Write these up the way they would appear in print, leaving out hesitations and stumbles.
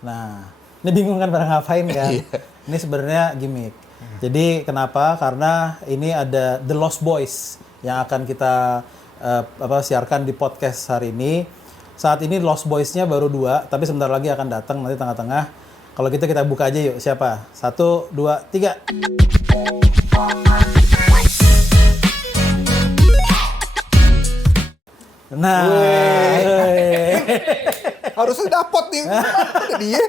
Nah, ini bingung kan pada ngapain kan? Ini sebenarnya gimmick. Jadi kenapa? Karena ini ada The Lost Boys yang akan kita siarkan di podcast hari ini. Saat ini Lost Boys-nya baru 2, tapi sebentar lagi akan datang nanti tengah-tengah. Kalau gitu kita buka aja yuk, siapa? 1, 2, 3. Nah, harusnya dapet nih. Dia.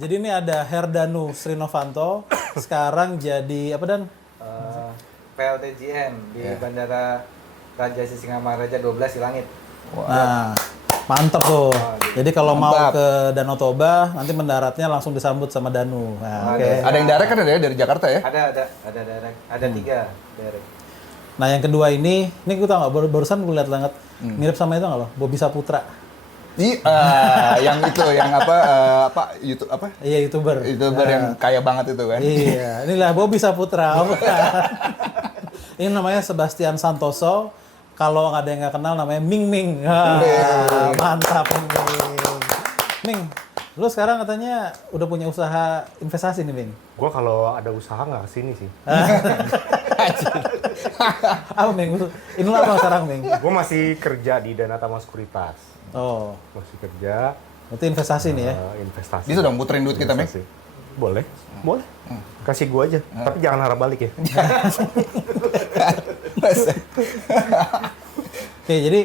Jadi ini ada Herdanu Srinovanto, sekarang jadi apa Dan? PLTGN di Bandara Raja Sisingamaraja 12 Silangit. Nah, mantep tuh. Jadi kalau mau ke Danau Toba, nanti mendaratnya langsung disambut sama Danu. Nah, oke. Ada yang direct kan dari Jakarta ya? Ada direct. Ada 3 direct. Nah yang kedua ini gue tau nggak, barusan gue lihat banget, mirip sama itu nggak loh, Bobby Saputra. Yang itu, yang YouTube apa? Iya, YouTuber yang kaya banget itu kan? Iya, inilah Bobby Saputra. Ini namanya Sebastian Santoso. Kalau nggak ada yang nggak kenal, namanya Ming Ming. Mantap Ming Ming. Ming, lu sekarang katanya udah punya usaha investasi nih Ming? Gua kalau ada usaha nggak kesini sih. Apa Ming? Ini lo apa sekarang Ming? Gua masih kerja di Danatama Sekuritas. Oh, Masih kerja. itu investasi nih ya? Investasi. Bisa dong puterin duit kita, Ming? Investasi. Boleh. Kasih gua aja. Tapi jangan harap balik ya. Oke, jadi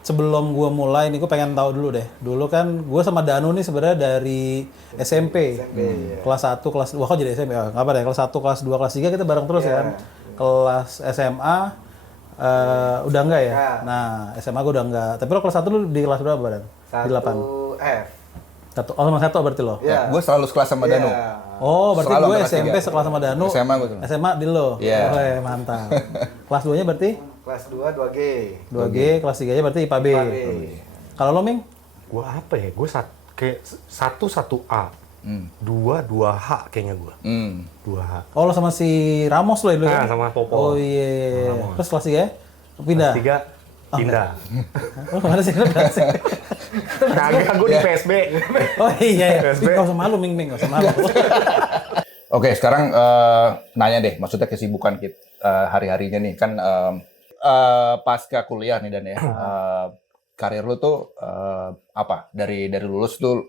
sebelum gue mulai nih, gue pengen tahu dulu deh. Dulu kan gue sama Danu nih sebenarnya dari SMP. Kelas 1, kelas 2, kok jadi SMP? Nggak apa deh, kelas 1, kelas 2, kelas 3 kita bareng terus ya kan? Kelas SMA, udah enggak ya? Nah, SMA gue udah enggak. Tapi lo kelas 1 lu di kelas berapa, Dan? Di 8? 1F. Sama 1 berarti lo? Iya. Gue selalu sekelas sama Danu. Oh, berarti Selalu gue angkatan SMP 3. sekelas sama Danu. SMA gue tuh. SMA di lo? Iya. Oh, mantap. Kelas 2-nya berarti? Kelas 2 2G. 2G, kelas 3-nya berarti IPA B. Kalau lo, Ming? Gua apa ya? Gua kayak 1A. 2H kayaknya gua. 2H. Oh, lo sama si Ramos lo ya dulu? Nah, sama Popo. Oh iya. Terus kelas 3 ya? Pindah? Kelas 3 pindah. Oh, kemana sih? Kagak, gua di PSB. Oh iya. PSB. Nggak usah malu, Ming. Nggak usah malu. Oke, sekarang nanya deh, maksudnya kesibukan kita hari-harinya nih kan pasca kuliah nih Dan ya. Karir lu tuh apa? Dari lulus tuh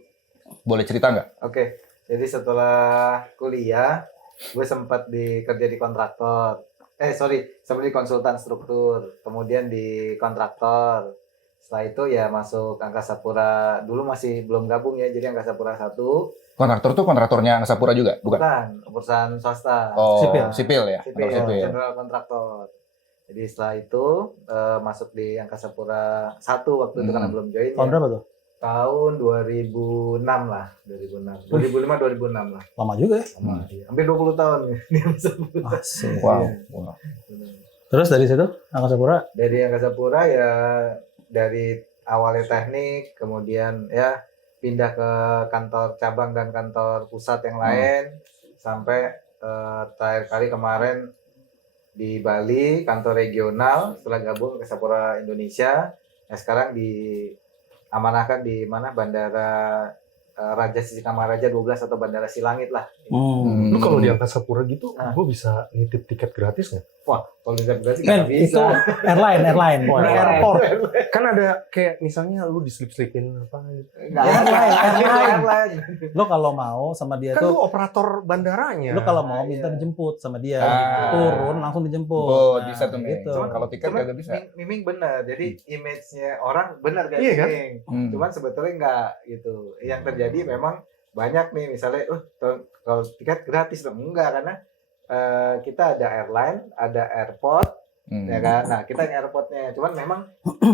boleh cerita nggak? Oke. Jadi setelah kuliah, gue sempat kerja di kontraktor. Sempat di konsultan struktur, kemudian di kontraktor. Setelah itu ya masuk Angkasa Pura. Dulu masih belum gabung ya, jadi Angkasa Pura 1. Kontraktor tuh kontraktornya Angkasa Pura juga? Bukan, perusahaan swasta. Oh, Sipil. sipil ya? Sipil. General kontraktor. Jadi setelah itu masuk di Angkasa Pura 1 waktu itu karena belum join. Tahun berapa tuh? Tahun 2006 lah, 2006. 2005-2006 lah. Lama juga ya? Iya. Hampir 20 tahun di Angkasa Pura. Asik. Wow. Terus dari situ, Angkasa Pura? Dari Angkasa Pura ya dari awalnya teknik, kemudian ya pindah ke kantor cabang dan kantor pusat yang lain, sampai terakhir kali kemarin di Bali, kantor regional setelah gabung ke Sapura Indonesia. Nah, sekarang diamanahkan di mana Bandara Raja Sisingamaraja 12 atau Bandara Silangit lah. Lu kalau di Angkasa Pura gitu, gua bisa nitip tiket gratis nggak? Wah, kalau berarti Men, nggak bisa. itu airline. Ini airport. Kan ada kayak misalnya lu diselip-selipin apa gitu. Nggak ada. Airline. Lo kalau mau sama dia Kan lu tuh, operator bandaranya. lo kalau mau minta dijemput sama dia. Turun, langsung dijemput. Oh, Nah, bisa tuh, Ming. gitu. Cuman kalau tiket Cuman kagak bisa. Miming benar. Jadi image-nya orang benar kayak Iya kan? Miming. Cuman sebetulnya enggak gitu. Yang terjadi memang banyak nih misalnya kalau tiket gratis dong. Enggak, karena kita ada airline, ada airport, ya kan. Nah, kita yang airportnya. Cuman memang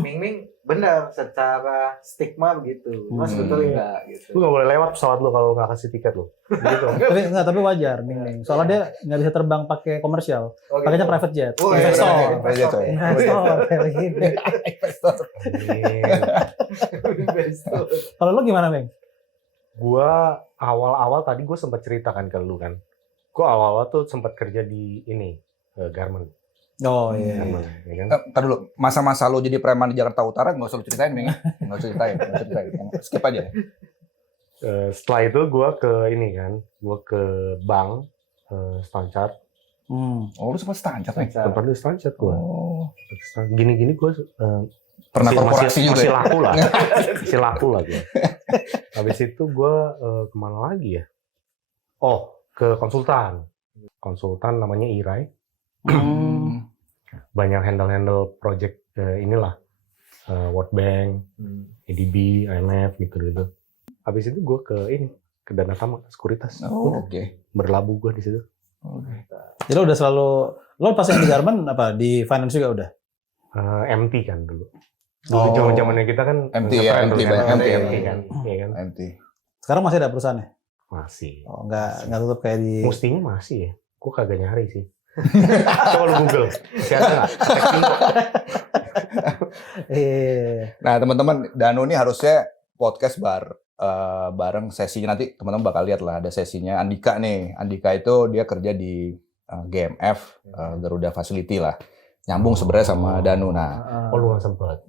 Miming benar secara stigma begitu. Cuma sebetulnya enggak gitu. Lu nggak boleh lewat pesawat lu kalau nggak kasih tiket lu. Gitu. Tapi wajar, Ming. Soalnya dia nggak bisa terbang pakai komersial. Oh, gitu. Pakainya private jet. Oh, iya, Investor. investor. Investor. Kayak gitu. Investor. Kalau lo gimana, Ming? Gua awal-awal tadi gue sempat ceritakan ke lu kan. Gua awal-awal tuh sempat kerja di ini garment. Oh iya. Ya kan? Ntar dulu, masa-masa lo jadi preman di Jakarta Utara nggak usah lo ceritain, Ming. Nggak usah ceritain. Skip aja. Setelah itu gue ke ini kan, gue ke bank Stanchart. Oh, lu sempat Stanchart nih? Tempat di Stanchart gue. Oh. Gini-gini gue Pernah korporasi juga masih ya? laku lah, masih laku lah gue. Habis itu gue kemana lagi ya? Oh, ke konsultan namanya Irai. Banyak handle project inilah World Bank, ADB, IMF gitu. Habis itu gue ke Dana Tama Sekuritas. Oh, oke. Berlabuh gue di situ. Jadi lo udah selalu, lo pas yang di Garmen apa di finance juga udah? MT kan dulu. Dulu zamannya kita kan MT ngetren dulu kan, MT kan. Iya kan? MT. Sekarang masih ada perusahaannya? Masih. Oh, nggak tutup kayak di... Mestinya masih ya. Gue kagak nyari sih. Coba lu Google. Masih ada nggak? Nah, teman-teman, Danu ini harusnya podcast bareng sesinya nanti teman-teman bakal lihat lah ada sesinya Andika nih. Andika itu dia kerja di GMF Garuda Facility lah. Nyambung sebenarnya sama Danu. Nah, Oh, lu nggak sempet.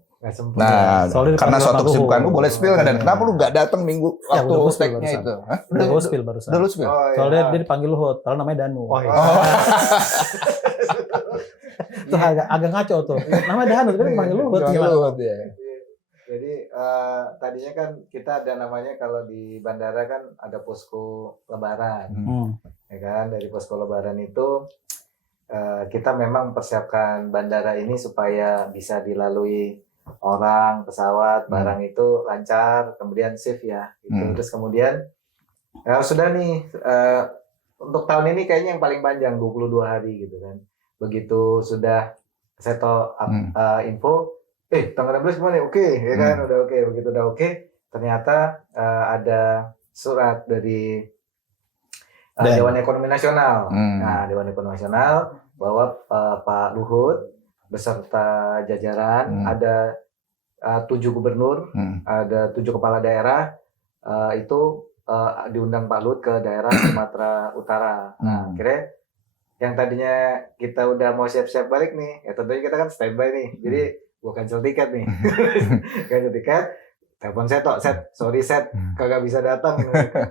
nah Soalnya karena dipanggil suatu Pak kesibukan lu Luhut. boleh spill nggak Dan? Kenapa lu nggak datang minggu Ya, waktu udah gua spill tag-nya barusan. itu? Hah? Udah gue spill barusan. Udah lu spill? Soalnya dia dipanggil Luhut, padahal namanya Danu. Oh iya. Itu agak ngaco tuh. Namanya Danu, tapi dipanggil Luhut. Gimana? Luhut, ya. Jadi tadinya kan kita ada namanya kalau di bandara kan ada posko lebaran, ya kan? Dari posko lebaran itu kita memang persiapkan bandara ini supaya bisa dilalui orang, pesawat, barang itu lancar, kemudian safe ya. Gitu. Terus kemudian ya sudah nih untuk tahun ini kayaknya yang paling panjang 22 hari gitu kan. Begitu sudah seto info, tanggal 16 gimana? Oke, ya kan udah oke. Begitu udah oke, ternyata ada surat dari Dewan Ekonomi Nasional. Nah, Dewan Ekonomi Nasional bahwa Pak Luhut beserta jajaran ada 7 gubernur, ada 7 kepala daerah itu diundang Pak Luhut ke daerah Sumatera Utara. Nah, akhirnya yang tadinya kita udah mau siap-siap balik nih, ya tentunya kita kan standby nih. Jadi gua cancel tiket nih, cancel tiket. Telepon sorry kagak bisa datang.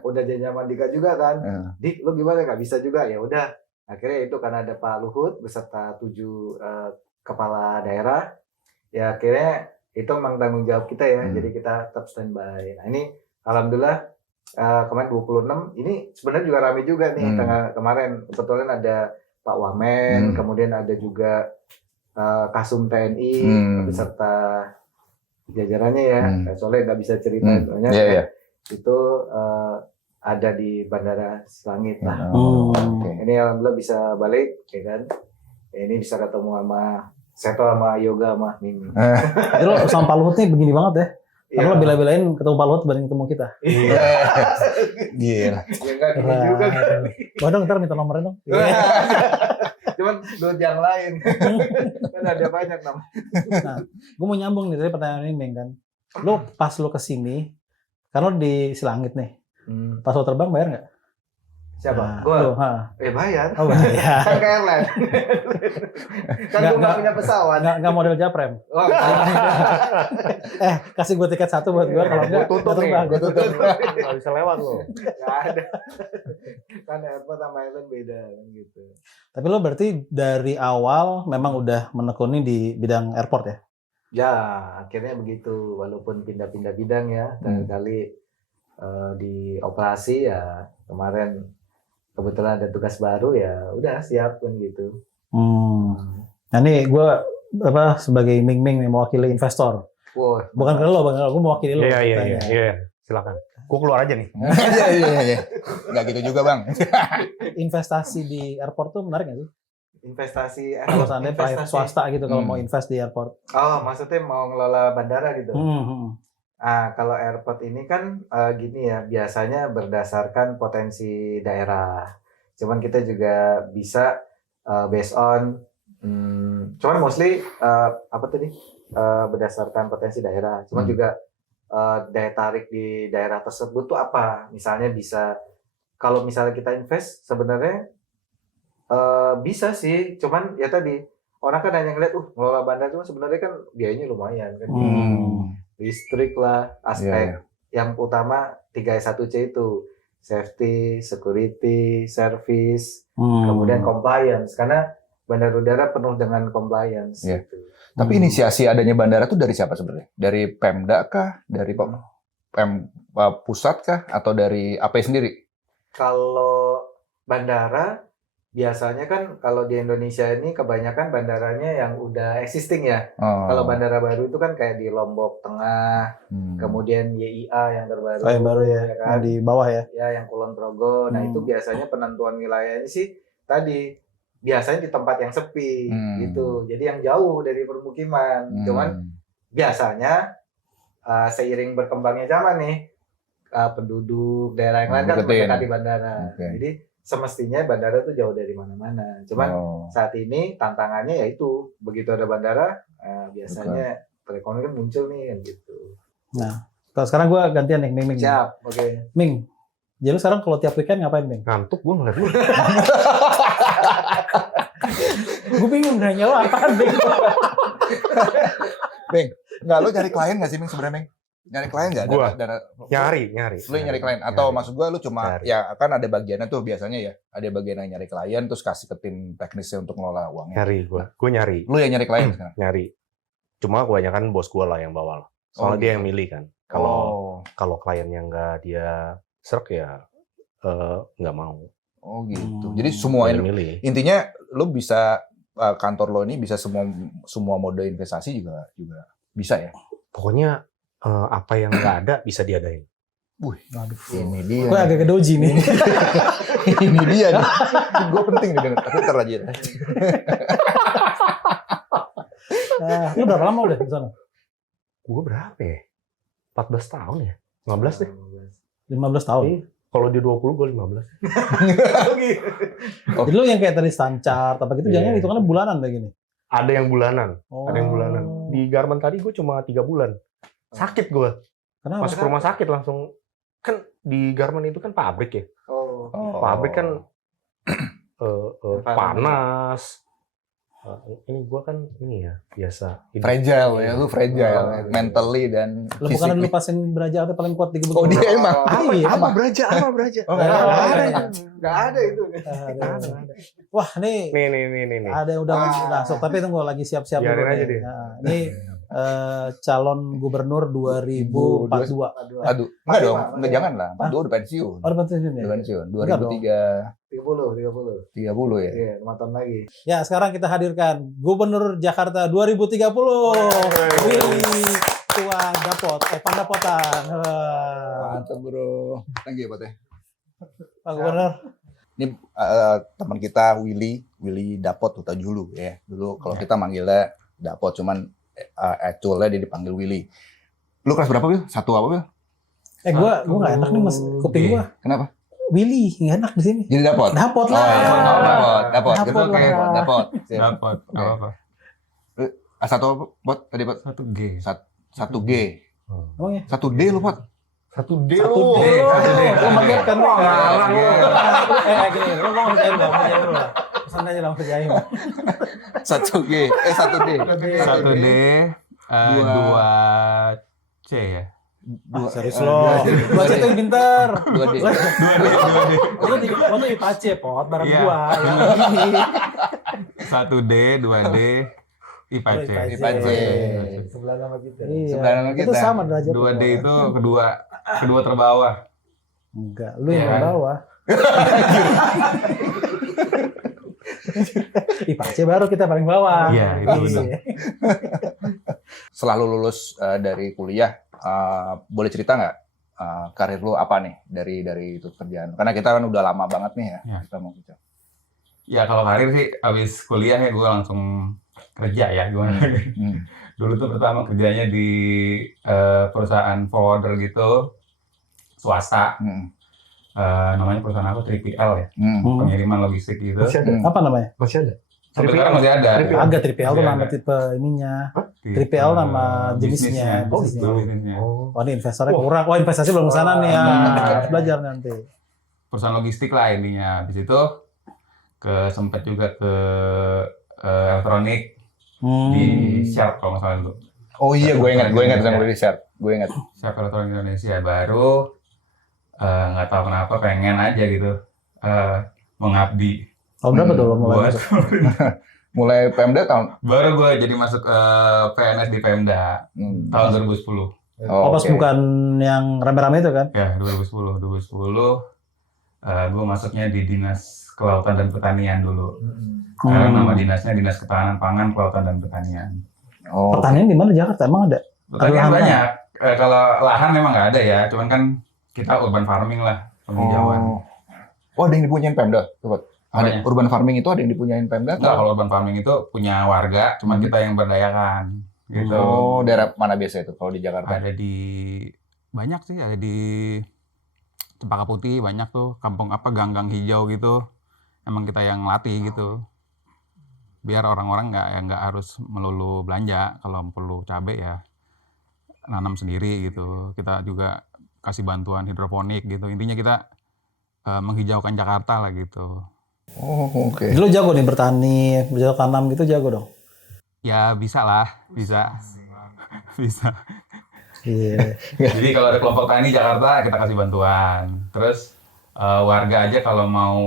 Udah janji sama Dika juga kan. Dik, lu gimana? Gak bisa juga. Ya udah. Akhirnya itu karena ada Pak Luhut beserta 7 kepala daerah. Ya akhirnya itu memang tanggung jawab kita ya. Jadi kita tetap standby. Nah ini alhamdulillah kemarin 26. Ini sebenarnya juga ramai juga nih tanggal kemarin. Kebetulan ada Pak Wamen, kemudian ada juga Kasum TNI beserta jajarannya ya. Soalnya nggak bisa cerita banyak. Itu ada di Bandara Selangit lah. Ini alhamdulillah bisa balik, ya kan? Ini bisa ketemu sama Seto, sama Yoga, sama Mimi. Jadi lo sama Pak Luhut nih begini banget ya? Karena lo bela-belain ketemu Pak Luhut dibanding ketemu kita. Gila. Ya nggak gini juga. Wah dong, ntar minta nomornya dong. Cuman duit yang lain. Kan ada banyak nama. Nah, gue mau nyambung nih dari pertanyaan ini, Meng kan. Lo pas lo kesini, kan lo di Silangit nih. Pas lo terbang bayar nggak? Siapa? Nah, Gua. lo, Bayar. Oh bayar. Kan ke airline. Kan gua nggak punya pesawat. Nggak model Japrem. Oh, Kasih gue tiket satu buat gue, kalau enggak Gua tutup nih. terbang. Gua tutup. Nggak bisa lewat lo. nggak ada. Kan airport sama airline beda kan gitu. Tapi lo berarti dari awal memang udah menekuni di bidang airport ya? Ya, akhirnya begitu. Walaupun pindah-pindah bidang ya, kali di operasi ya kemarin kebetulan ada tugas baru ya, udah siap kan gitu. Nah ini gue sebagai Ming nih mewakili investor. Wow, Bukan ke lo, gue mewakili lo. Iya. Silakan. Gua keluar aja nih. Iya. Nggak gitu juga, Bang. Investasi di airport tuh menarik nggak sih? investasi Kalau seandainya swasta gitu kalau mau invest di airport. Oh, maksudnya mau ngelola bandara gitu. Ah, kalau airport ini kan gini ya, biasanya berdasarkan potensi daerah. Cuman kita juga bisa based on, cuman mostly apa tadi berdasarkan potensi daerah. Cuman juga daya tarik di daerah tersebut tuh apa? Misalnya bisa, kalau misalnya kita invest sebenarnya bisa sih. Cuman ya tadi orang kan hanya ngeliat, ngelola bandara, cuma sebenarnya kan biayanya lumayan kan. Listrik lah, aspek yang utama 3S1C itu. Safety, security, service, kemudian compliance. Karena bandar udara penuh dengan compliance. Iya. Gitu. Tapi inisiasi adanya bandara tuh dari siapa sebenarnya? Dari Pemda kah? Dari pusat kah? Atau dari AP sendiri? Kalau bandara, biasanya kan kalau di Indonesia ini kebanyakan bandaranya yang udah existing ya. Kalau bandara baru itu kan kayak di Lombok Tengah, kemudian YIA yang terbaru. Oh, yang baru ya, kan? yang di bawah ya. Ya, yang Kulon Progo. Nah, itu biasanya penentuan wilayahnya sih tadi biasanya di tempat yang sepi gitu. Jadi yang jauh dari permukiman. Cuman biasanya seiring berkembangnya zaman nih, penduduk daerah yang lain kan mendekati bandara. Jadi semestinya bandara itu jauh dari mana-mana. Cuman saat ini tantangannya yaitu begitu ada bandara, biasanya perekonomian muncul nih kan gitu. Nah, kalau sekarang gue gantian nih, Ming. Siap, oke. Ming, jadi lu sekarang kalau tiap weekend ngapain, Ming? Ngantuk gue ngeliat lu. Gue bingung nanya lo apaan, Ming. Ming, nggak lu nyari klien nggak sih, Ming, sebenarnya, Ming? Nyari klien nggak? Gua nyari. Lu yang nyari klien atau maksud gua lu cuma nyari. ya kan ada bagiannya tuh biasanya ya, ada bagian yang nyari klien terus kasih ke tim teknisnya untuk ngelola uangnya. Gue nyari. Lu yang nyari klien sekarang? Nyari. Cuma kebanyakan bos gue lah yang bawa. Soalnya dia yang milih kan. Kalau kliennya nggak dia serk ya nggak mau. Oh gitu. Jadi semua milih. intinya lu bisa kantor lo ini bisa semua mode investasi juga bisa ya. Pokoknya apa yang nggak ada bisa diadain. Wih, ini dia. Gue agak kedoji nih. Ini dia nih. Gue penting nih denger. Tapi ntar aja. Lu berapa lama udah di sana? Gue berapa ya? 14 tahun ya? 15 deh. 15 tahun? Iya. Kalau di 20 gue 15. Jadi lu yang kayak tadi Stanchart apa gitu, jangan hitungannya bulanan kayak gini? Ada yang bulanan. Ada yang bulanan. Di Garmen tadi gue cuma 3 bulan. Sakit gue. Kenapa? Masuk rumah sakit langsung. Kan di Garmen itu kan pabrik ya. Pabrik kan panas. Ini gue kan ini ya biasa. Fragile ya, lu fragile mentally dan Lu bukan lu pasien beraja paling kuat di gebuk. Oh dia emang. Apa beraja? Oh, Nggak ada itu. Wah nih. Nih. Ada yang udah masuk, tapi tunggu lagi siap-siap dulu. Biarin aja deh. Nah, ini calon gubernur 2042. Aduh, enggak dong, enggak jangan lah. 42 udah pensiun. Oh, udah pensiun ya? Udah pensiun. 30 30 ya. Iya, 5 tahun lagi. Ya, sekarang kita hadirkan Gubernur Jakarta 2030. Willy Tuan Dapot, Pandapotan. Mantap, Bro. Thank you, Pak. Pak Gubernur. Ini teman kita Willy Dapot Huta-Julu ya. Dulu kalau kita manggilnya Dapot, cuman actualnya dia dipanggil Willy. Lu kelas berapa, Wil? 1 apa, Wil? Gua nggak enak nih mas kuping gua. Kenapa? Willy nggak enak di sini. Jadi Dapot. Dapot lah. Dapot. Dapot Oke, lah. Dapot. Dapat apa? Satu apa, Bot? Tadi, Bot? 1G. 1G. Oh ya. 1D lu, Bot. 1D Satu lu. D. Lu mengingatkan lu. Ngarang lu. Gini, lu ngomong kerjain dulu lah. Pesan aja lah kerjain. 1G. 1D. 1D, 2C ya. Serius lo. Gua aja tuh yang pinter. 2D. 2D. Lu tuh IPAC pot bareng Iya. gua. Yang ini. 1D, 2D, IPAC. IPAC. Sebelah nama kita. Iya. Sebelah sama Itu kita. sama derajat. 2D itu kedua terbawah. Enggak, lu yang Iya. bawah. IPAC baru kita paling bawah. Iya, itu benar. Selalu lulus dari kuliah, boleh cerita nggak karir lu apa nih dari itu kerjaan? Karena kita kan udah lama banget nih ya. Ya. Kita mau kerja. Ya kalau karir sih abis kuliah ya gue langsung kerja ya gimana. Dulu tuh pertama kerjanya di perusahaan forwarder gitu, swasta. Namanya perusahaan apa? 3PL ya, pengiriman logistik gitu. Apa namanya? Masih ada. Sampai sekarang masih ada. Agak 3PL tuh Masih nama ada. tipe ininya. Di, 3PL nama jenisnya. Oh bisnisnya. gitu. Bisnisnya. Oh ini investornya kurang. Oh investasi belum kesana nih ya. Harus belajar nanti. Perusahaan logistik lah intinya. Habis itu sempet juga ke elektronik di Sharp kalau nggak salah dulu. Oh iya, gue ingat yang udah di share. Gue ingat. Sharp Elektronik Indonesia baru nggak tahu kenapa pengen aja gitu mengabdi. Tahun berapa tuh lo mulai Buat masuk? Mulai Pemda tahun baru gue jadi masuk PNS di Pemda tahun 2010. Oh, pas oke. bukan yang rame-rame itu kan? Ya, 2010 gue masuknya di Dinas Kelautan dan Pertanian dulu. Sekarang nama dinasnya Dinas Ketahanan Pangan, Kelautan dan Pertanian. Oh, Pertanian di mana Jakarta? Emang ada? Pertanian lahan banyak. Kalau lahan memang nggak ada ya, cuman kan kita urban farming lah, penghijauan. Oh, ada yang dipunyain Pemda, sobat. Apanya? Ada urban farming itu ada yang dipunyain Pemda? Enggak, kalau urban farming itu punya warga, cuman kita yang berdayakan. Gitu. Oh, daerah mana biasa itu kalau di Jakarta? Ada di banyak sih, ada di Cempaka Putih banyak tuh, kampung apa gang-gang hijau gitu. Emang kita yang latih gitu. Biar orang-orang nggak harus melulu belanja, kalau perlu cabai ya nanam sendiri gitu. Kita juga kasih bantuan hidroponik gitu. Intinya kita menghijaukan Jakarta lah gitu. Oh, oke. Jadi lo jago nih bertani, bercocok tanam gitu jago dong? Ya bisa lah, bisa. Bisa. Iya. Jadi kalau ada kelompok tani Jakarta kita kasih bantuan. Terus warga aja kalau mau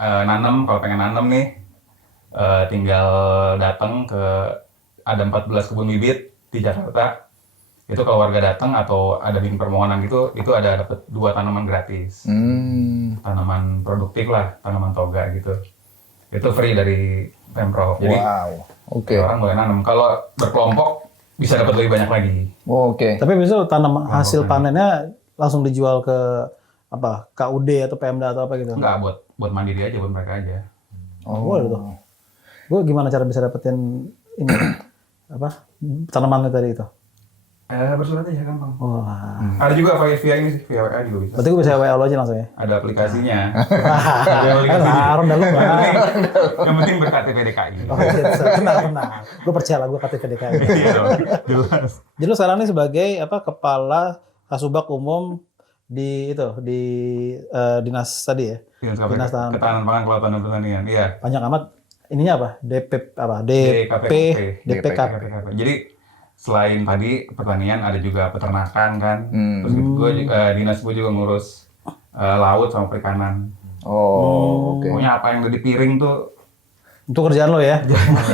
nanam, kalau pengen nanam nih tinggal datang ke ada 14 kebun bibit di Jakarta. Itu kalau warga datang atau ada bikin permohonan gitu, itu ada dapat 2 tanaman gratis. Tanaman produktif lah, tanaman toga gitu. Itu free dari Pemprov. Jadi Wow. Oke. orang boleh nanam. Kalau berkelompok bisa dapat lebih banyak lagi. Oke. Tapi biasanya tanam hasil panennya langsung dijual ke apa? KUD atau Pemda atau apa gitu? Enggak, buat mandiri aja, buat mereka aja. Oh, boleh tuh. Gue gimana cara bisa dapetin ini apa tanamannya tadi itu? Bersurat aja gampang. Wah. Ada juga via ini sih, via WA juga bisa. Berarti gue bisa WA lo aja langsung ya? Ada aplikasinya. Benar, udah lu Yang penting ber-KTP DKI. Oh gitu, benar. Gue percaya lah, gue KTP DKI. Iya dong, jelas. Jadi lu sekarang nih sebagai apa kepala Kasubag Umum di itu di dinas tadi ya? Dinas Ketahanan Pangan, Kelautan dan Pertanian. Iya. Panjang amat. Ininya apa? DP apa? DKP. DPKP. Jadi selain tadi pertanian ada juga peternakan kan. Terus gue dinas gue juga ngurus laut sama perikanan. Oh, oke. Pokoknya apa yang ada di piring tuh. Itu kerjaan lo ya?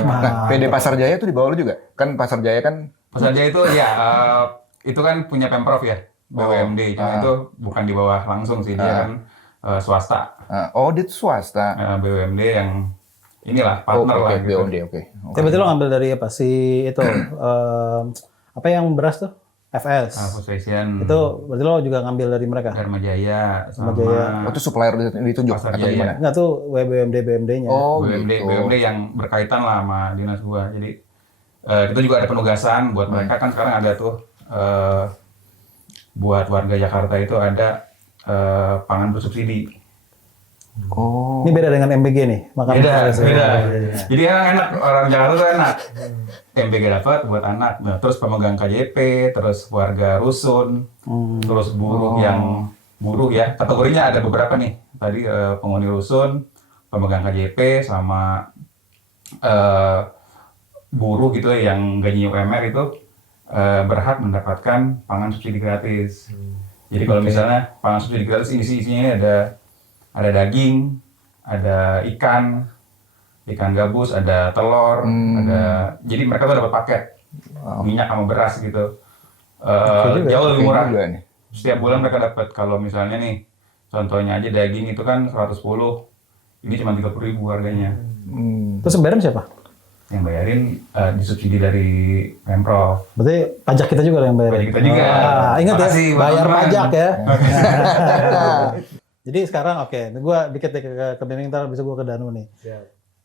Nah, PD Pasar Jaya itu di bawah lu juga? Kan Pasar Jaya kan Pas aja itu ya itu kan punya Pemprov ya, BUMD. Cuma itu bukan di bawah langsung sih, dia kan swasta. dia itu swasta. BUMD yang inilah partner lah gitu. BUMD, oke. Tapi berarti lo ngambil dari apa sih itu apa yang beras tuh? FS. Food Station, Itu berarti lo juga ngambil dari mereka? Dharma Jaya, sama Jaya. Itu supplier ditunjuk Pasar atau Jaya. gimana? Enggak tuh BUMD-nya. Oh, BUMD, gitu. BUMD yang berkaitan lah sama dinas gua. Jadi kita juga ada penugasan buat mereka kan sekarang ada tuh buat warga Jakarta itu ada pangan bersubsidi. Oh. Ini beda dengan MBG nih, makanan Beda, harus. beda. Jadi enak, orang Jakarta tuh enak. MBG dapat buat anak. Nah, terus pemegang KJP, terus warga rusun, terus buruh yang buruh ya. Kategorinya ada beberapa nih. Tadi penghuni rusun, pemegang KJP, sama buruh gitu yang gaji UMR itu berhak mendapatkan pangan subsidi gratis. Jadi kalau misalnya pangan subsidi gratis isinya ini ada daging, ada ikan gabus, ada telur, ada. Jadi mereka tuh dapat paket minyak sama beras gitu. Jauh lebih murah. Juga nih. Setiap bulan mereka dapat. Kalau misalnya nih, contohnya aja daging itu kan 110, ini cuma 30.000 harganya. Terus yang bayarin siapa? Yang bayarin disubsidi dari Pemprov. Berarti pajak kita juga yang bayarin. Pajak kita juga. Ingat ya, Makasih, bayar teman-teman. pajak ya. Jadi sekarang oke, gue dikit deh ke Miming, ntar bisa gue ke Danu nih.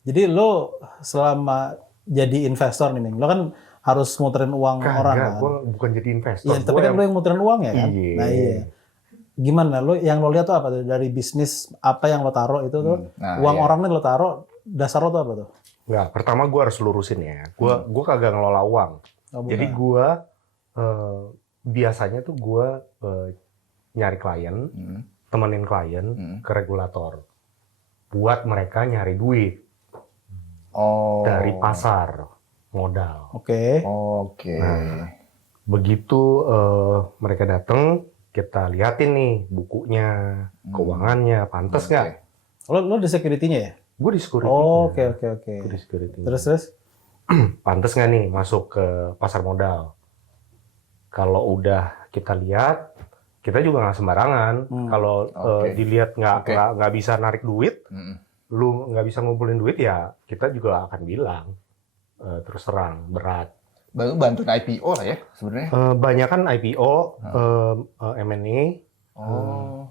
Jadi lo selama jadi investor nih, Ming, lo kan harus muterin uang orang kan? Gue bukan jadi investor. Iya, tapi kan lo yang muterin uang ya kan? Iya. Nah iya. Gimana lo yang lo lihat tuh apa tuh dari bisnis apa yang lo taruh itu tuh uang orang nih lo taruh dasar lo tuh apa tuh? Nggak, pertama gue harus lurusin ya. Gue kagak ngelola uang. Jadi gue biasanya tuh gue nyari klien, temenin klien ke regulator buat mereka nyari duit dari pasar modal. Oke. Oke. Nah, begitu mereka datang, kita liatin nih bukunya, keuangannya, pantas nggak? Lo di security-nya ya? Gue di security. Oh, oke. Gue di security. Terus? Pantas nggak nih masuk ke pasar modal? Kalau udah kita lihat, kita juga nggak sembarangan. Kalau dilihat nggak bisa narik duit, lu nggak bisa ngumpulin duit ya, kita juga akan bilang terus terang berat. Bantuin IPO lah ya sebenarnya. Banyak kan IPO, M&A. Oh,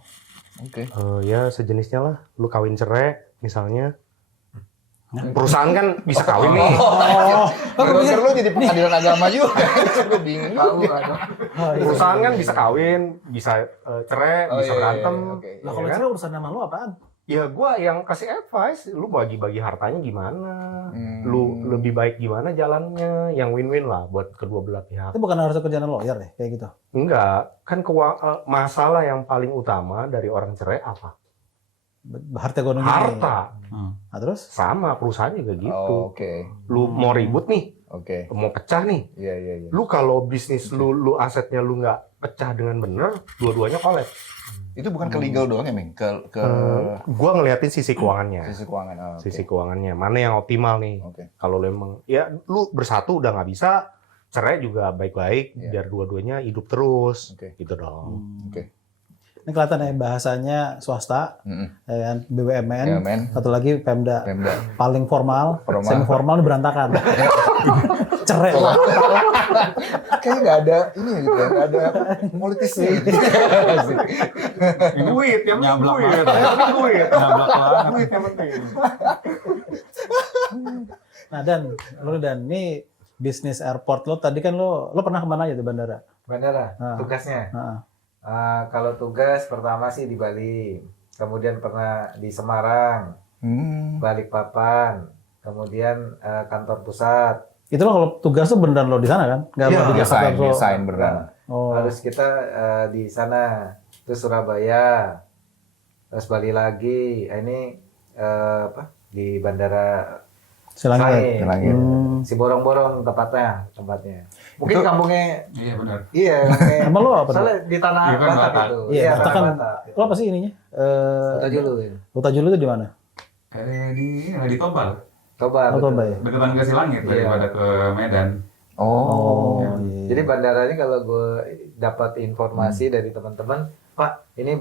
oke. Ya sejenisnya lah. Lu kawin cerai misalnya. Perusahaan kan bisa kawin nih. Pikir lu jadi pengadilan agama juga. Gue bingung. Perusahaan kan bisa kawin, bisa cerai, bisa berantem. Lah kalau Ya kan? cerai urusan nama lo apaan? Ya gua yang kasih advice, lu bagi-bagi hartanya gimana, lu lebih baik gimana jalannya, yang win-win lah buat kedua belah pihak. Itu bukan harus kerjaan lawyer deh, kayak gitu. Enggak, kan masalah yang paling utama dari orang cerai apa? Harta ekonomi. Harta. Nah, terus? Sama, perusahaan juga gitu. Oke. Lu mau ribut nih, Oke. mau pecah nih. Iya. Lu kalau bisnis lu asetnya lu nggak pecah dengan bener, dua-duanya collapse. Itu bukan ke legal doang ya, Ming? Ke Gua ngeliatin sisi keuangannya. sisi keuangan. Oh, oke. Sisi keuangannya, mana yang optimal nih? Oke. Kalau lu emang, ya lu bersatu udah nggak bisa, cerai juga baik-baik, Iya. biar dua-duanya hidup terus, Oke. gitu dong. Oke. Ini kelihatan ya bahasanya swasta, ya kan? BUMN, BUMN. satu lagi Pemda. Pemda. Paling formal, Formal. semi formal berantakan. Cerai. Kayaknya nggak ada ini ya gitu ya, nggak ada politisnya gitu. Duit, yang Nyablak penting duit. banget. Yang penting duit. Nyablak banget. Duit yang penting. Nah dan ini bisnis airport lo tadi kan lo pernah kemana aja tuh bandara? Bandara, tugasnya. Heeh. Kalau tugas pertama sih di Bali, kemudian pernah di Semarang, Balikpapan, kemudian kantor pusat. Itu lo kalau tugas tuh beneran lo di sana kan? Nggak Iya, lo di Jakarta lo. Desain beneran. Oh. Harus kita di sana, terus Surabaya, terus Bali lagi. Ini di Bandara Silangit. Silangit. Si Borong-Borong tempatnya. Mungkin kampungnya, Iya benar. iya. kampungnya- Emang lo apa? Soalnya di tanah Iya kan, Batak Batak. itu. Iya, Batak kan. Batak. Lo apa sih ininya? Kota Julu. Kota Julu itu di mana? Di Toba. Toba. Oh, betul. Toba ya? Dekatan ke Silangit Iya. daripada ke Medan. Oh. Iya. Jadi bandaranya kalau gue dapat informasi dari teman-teman, Pak, ini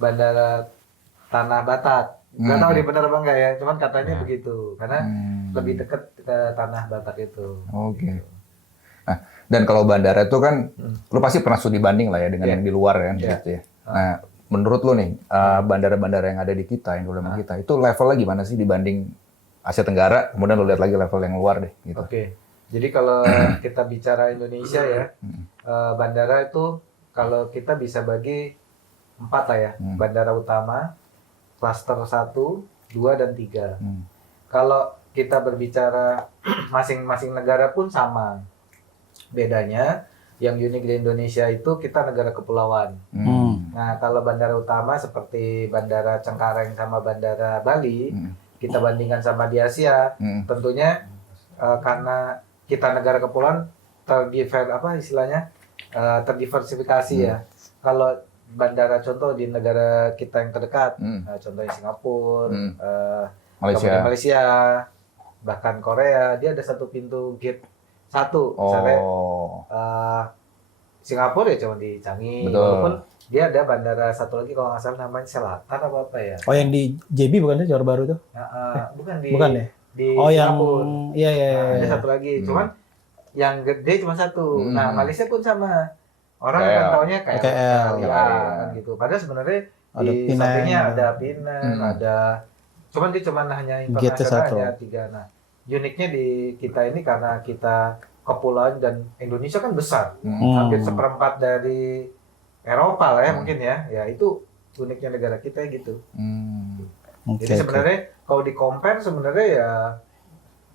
bandara Tanah Batak. Nggak tahu dia benar apa enggak ya, cuman katanya begitu. Karena lebih dekat ke Tanah Batak itu. Oke. Nah, dan kalau bandara itu kan, lu pasti pernah studi banding lah ya dengan Iya. yang di luar ya, Iya. gitu ya. Nah, menurut lu nih, bandara-bandara yang ada di kita, yang dulu kita, itu levelnya gimana sih dibanding Asia Tenggara? Kemudian lu lihat lagi level yang luar deh, gitu. Oke. Jadi kalau kita bicara Indonesia ya, bandara itu kalau kita bisa bagi 4 lah ya. Bandara utama, klaster 1, 2, dan 3. Kalau kita berbicara masing-masing negara pun sama. Bedanya, yang unik di Indonesia itu kita negara kepulauan. Nah, kalau bandara utama seperti Bandara Cengkareng sama Bandara Bali, kita bandingkan sama di Asia, tentunya karena kita negara kepulauan terdiversifikasi ya. Kalau bandara contoh di negara kita yang terdekat, contohnya Singapura, kemudian Malaysia, bahkan Korea, dia ada satu pintu gate satu. Misalnya Singapura ya cuma di Changi, walaupun dia ada bandara satu lagi kalau nggak salah namanya Selatan apa ya. Oh yang di JB bukan sih Johor Baru itu? Bukan di Bukan ya? di Oh yang Singapura. iya. Ada satu lagi, cuman yang gede cuma satu. Nah, Malaysia pun sama. Orang KL. kan taunya kayak KL. kan gitu. Padahal sebenarnya Ada di Penang. sampingnya ada Penang, ada cuman dia cuman hanya Gate internasional satu. hanya 3. Nah, uniknya di kita ini karena kita kepulauan dan Indonesia kan besar. Hampir seperempat dari Eropa lah ya mungkin ya. Ya itu uniknya negara kita gitu. Jadi sebenarnya kalau di compare sebenarnya ya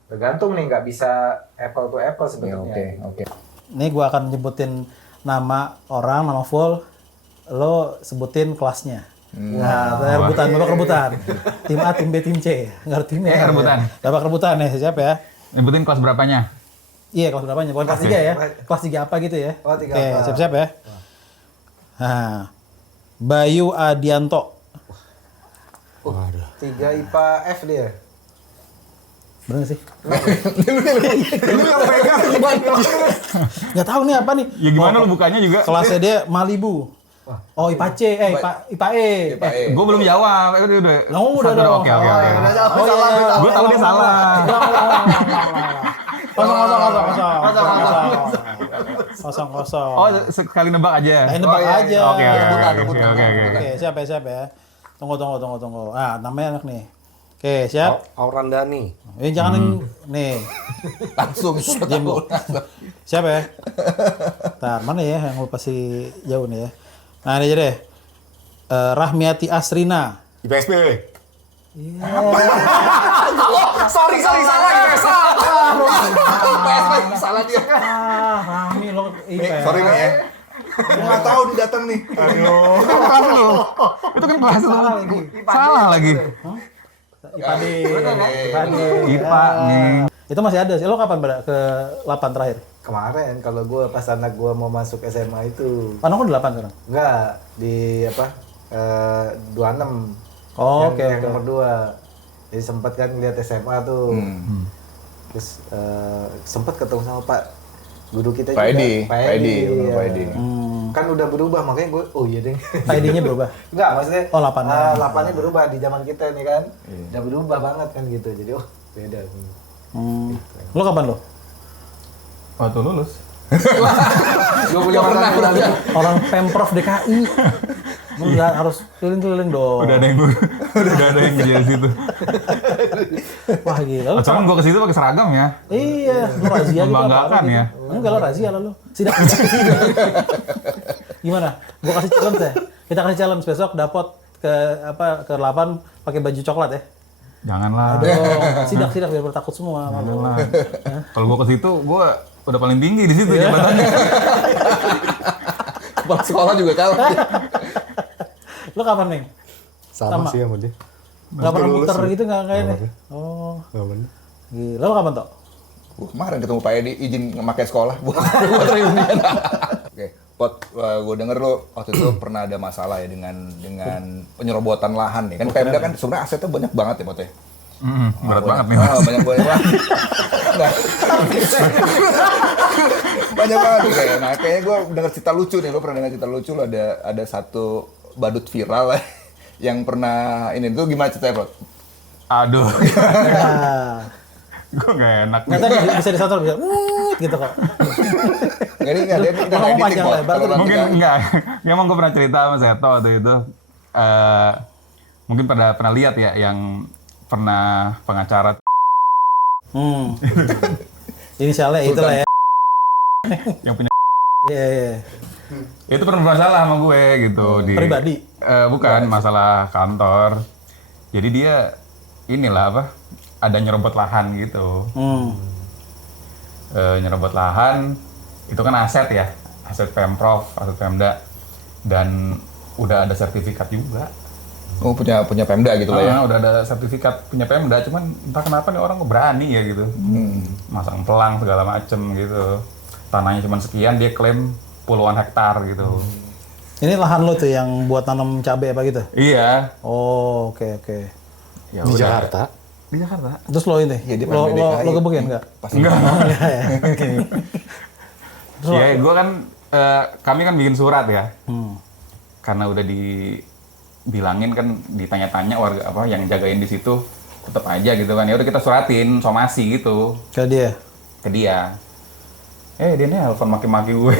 tergantung nih, nggak bisa apple to apple sebenarnya. Oke. Ini gua akan nyebutin nama orang, nama full. Lo sebutin kelasnya. Nah, rebutan. Tim A, tim B, tim C. Ngerti nih ya? Rebutan. Dapat rebutan ya, siap ya? Nyebutin kelas berapanya? Iya, kelas berapanya? Bukan kelas 3 ya? Kelas 3 apa gitu ya? Oh, 3 Oke, apa. siap-siap ya. Nah, Bayu Adianto. Waduh. 3 IPA F dia. Bener nggak sih? Nggak tahu nih apa nih. Ya gimana lu bukanya juga? Kelasnya dia Malibu. Oh, IPA C, IPA E. IPA E. Gue belum jawab. Udah. Udah dong. Oke. Oh, iya. Gue tahu dia salah. Kosong. Oh, sekali nebak aja. Nebak aja. Oke. Oke, siap ya. Tunggu. Ah, namanya enak nih. Oke, siap. Aurandani. Jangan nih. Langsung Jimbo. Siap ya? Ntar, mana ya yang lu pasti jauh nih ya. Nah, ini aja deh. Rahmiati Asrina. IPSB. Sorry, salah IPSA. Salah dia. Rahmi lo Sorry nih ya. Gue nggak tahu dia datang nih. Itu kan kelas lu. Salah lagi. IPA D. IPA nih. Itu masih ada sih. Lo kapan pada ke 8 terakhir? Kemarin kalau gue pas anak gue mau masuk SMA itu. Anak lo 8 sekarang? Enggak, di apa? 26. Oh, oke. Yang nomor 2. Jadi sempat kan lihat SMA tuh. Terus sempat ketemu sama Pak guru kita Pak juga. Edi. Iya. Pak Edi. Kan udah berubah makanya gue iya deh. Pak ID-nya berubah? Enggak, maksudnya Oh, 8-nya. 8-nya berubah di zaman kita nih kan. Udah berubah banget kan gitu. Jadi beda. Lo kapan lo? Waktu lulus. Gue punya Orang Pemprov DKI. Lo nggak harus keliling-keliling dong. Udah ada yang di situ. Wah gila. Lo Soalnya gue ke situ pakai seragam ya. Iya, lo razia gitu. Membanggakan apa-apa ya. gitu. Enggak, lo razia lah lo. Sidak. Gimana? Gua kasih challenge ya. Kita kasih challenge besok dapat ke 8 pakai baju coklat ya. Janganlah. Sidak biar bertakut semua. Janganlah. Kalau gue ke situ, gue udah paling tinggi di situ jabatannya. Kepala sekolah juga kalah. Lo kapan, Ming? Sama sih sama dia. Gak pernah muter gitu nggak kayaknya? Oh, Gak bener. gila. Lo kapan, Tok? Kemarin ketemu Pak Edi izin memakai sekolah buat reunian. Oke, Pot, gue denger lo waktu itu pernah ada masalah ya dengan penyerobotan lahan nih. Kan Pemda kan sebenarnya asetnya banyak banget ya, Pot ya. Berat banget nih. Banyak banget. Nah, banyak banget tuh kayak. Nah, kayaknya gue denger cerita lucu nih. Lo pernah denger cerita lucu lo ada satu badut viral yang pernah ini tuh gimana ceritanya, Pot? Aduh, Nah, gue gak enak. nggak tahu bisa disensor bisa gitu kok. Ini nggak dia Ngomong editing, panjang Pot. lebar, Kalau Mungkin nanti- enggak. Emang gue pernah cerita sama Seto waktu itu. Mungkin pernah lihat ya yang pernah pengacara Inisialnya itulah ya. yang punya Iya. itu pernah masalah sama gue gitu di Pribadi? bukan masalah kantor. Jadi dia inilah apa? Ada nyerobot lahan gitu. Nyerobot lahan itu kan aset ya, aset Pemprov, aset Pemda, dan udah ada sertifikat juga. Oh, punya Pemda gitu lah ya. Udah ada sertifikat punya Pemda, cuman entah kenapa nih orang berani ya gitu. Masang pelang segala macem gitu. Tanahnya cuma sekian, dia klaim puluhan hektar gitu. Ini lahan lo tuh yang buat tanam cabai apa gitu? Iya. Oh, oke. Ya Di udah. Jakarta. Di Jakarta. Terus lo ini? Iya, dia lo Pemda DKI. lo gebukin nggak? Enggak. Iya, ya. Oke. Terus Ya, gue kan, kami kan bikin surat ya. Karena udah dibilangin kan, ditanya-tanya warga apa yang jagain di situ, tetap aja gitu kan. Ya udah kita suratin somasi gitu ke dia. ke dia. Dia nelfon maki-maki gue.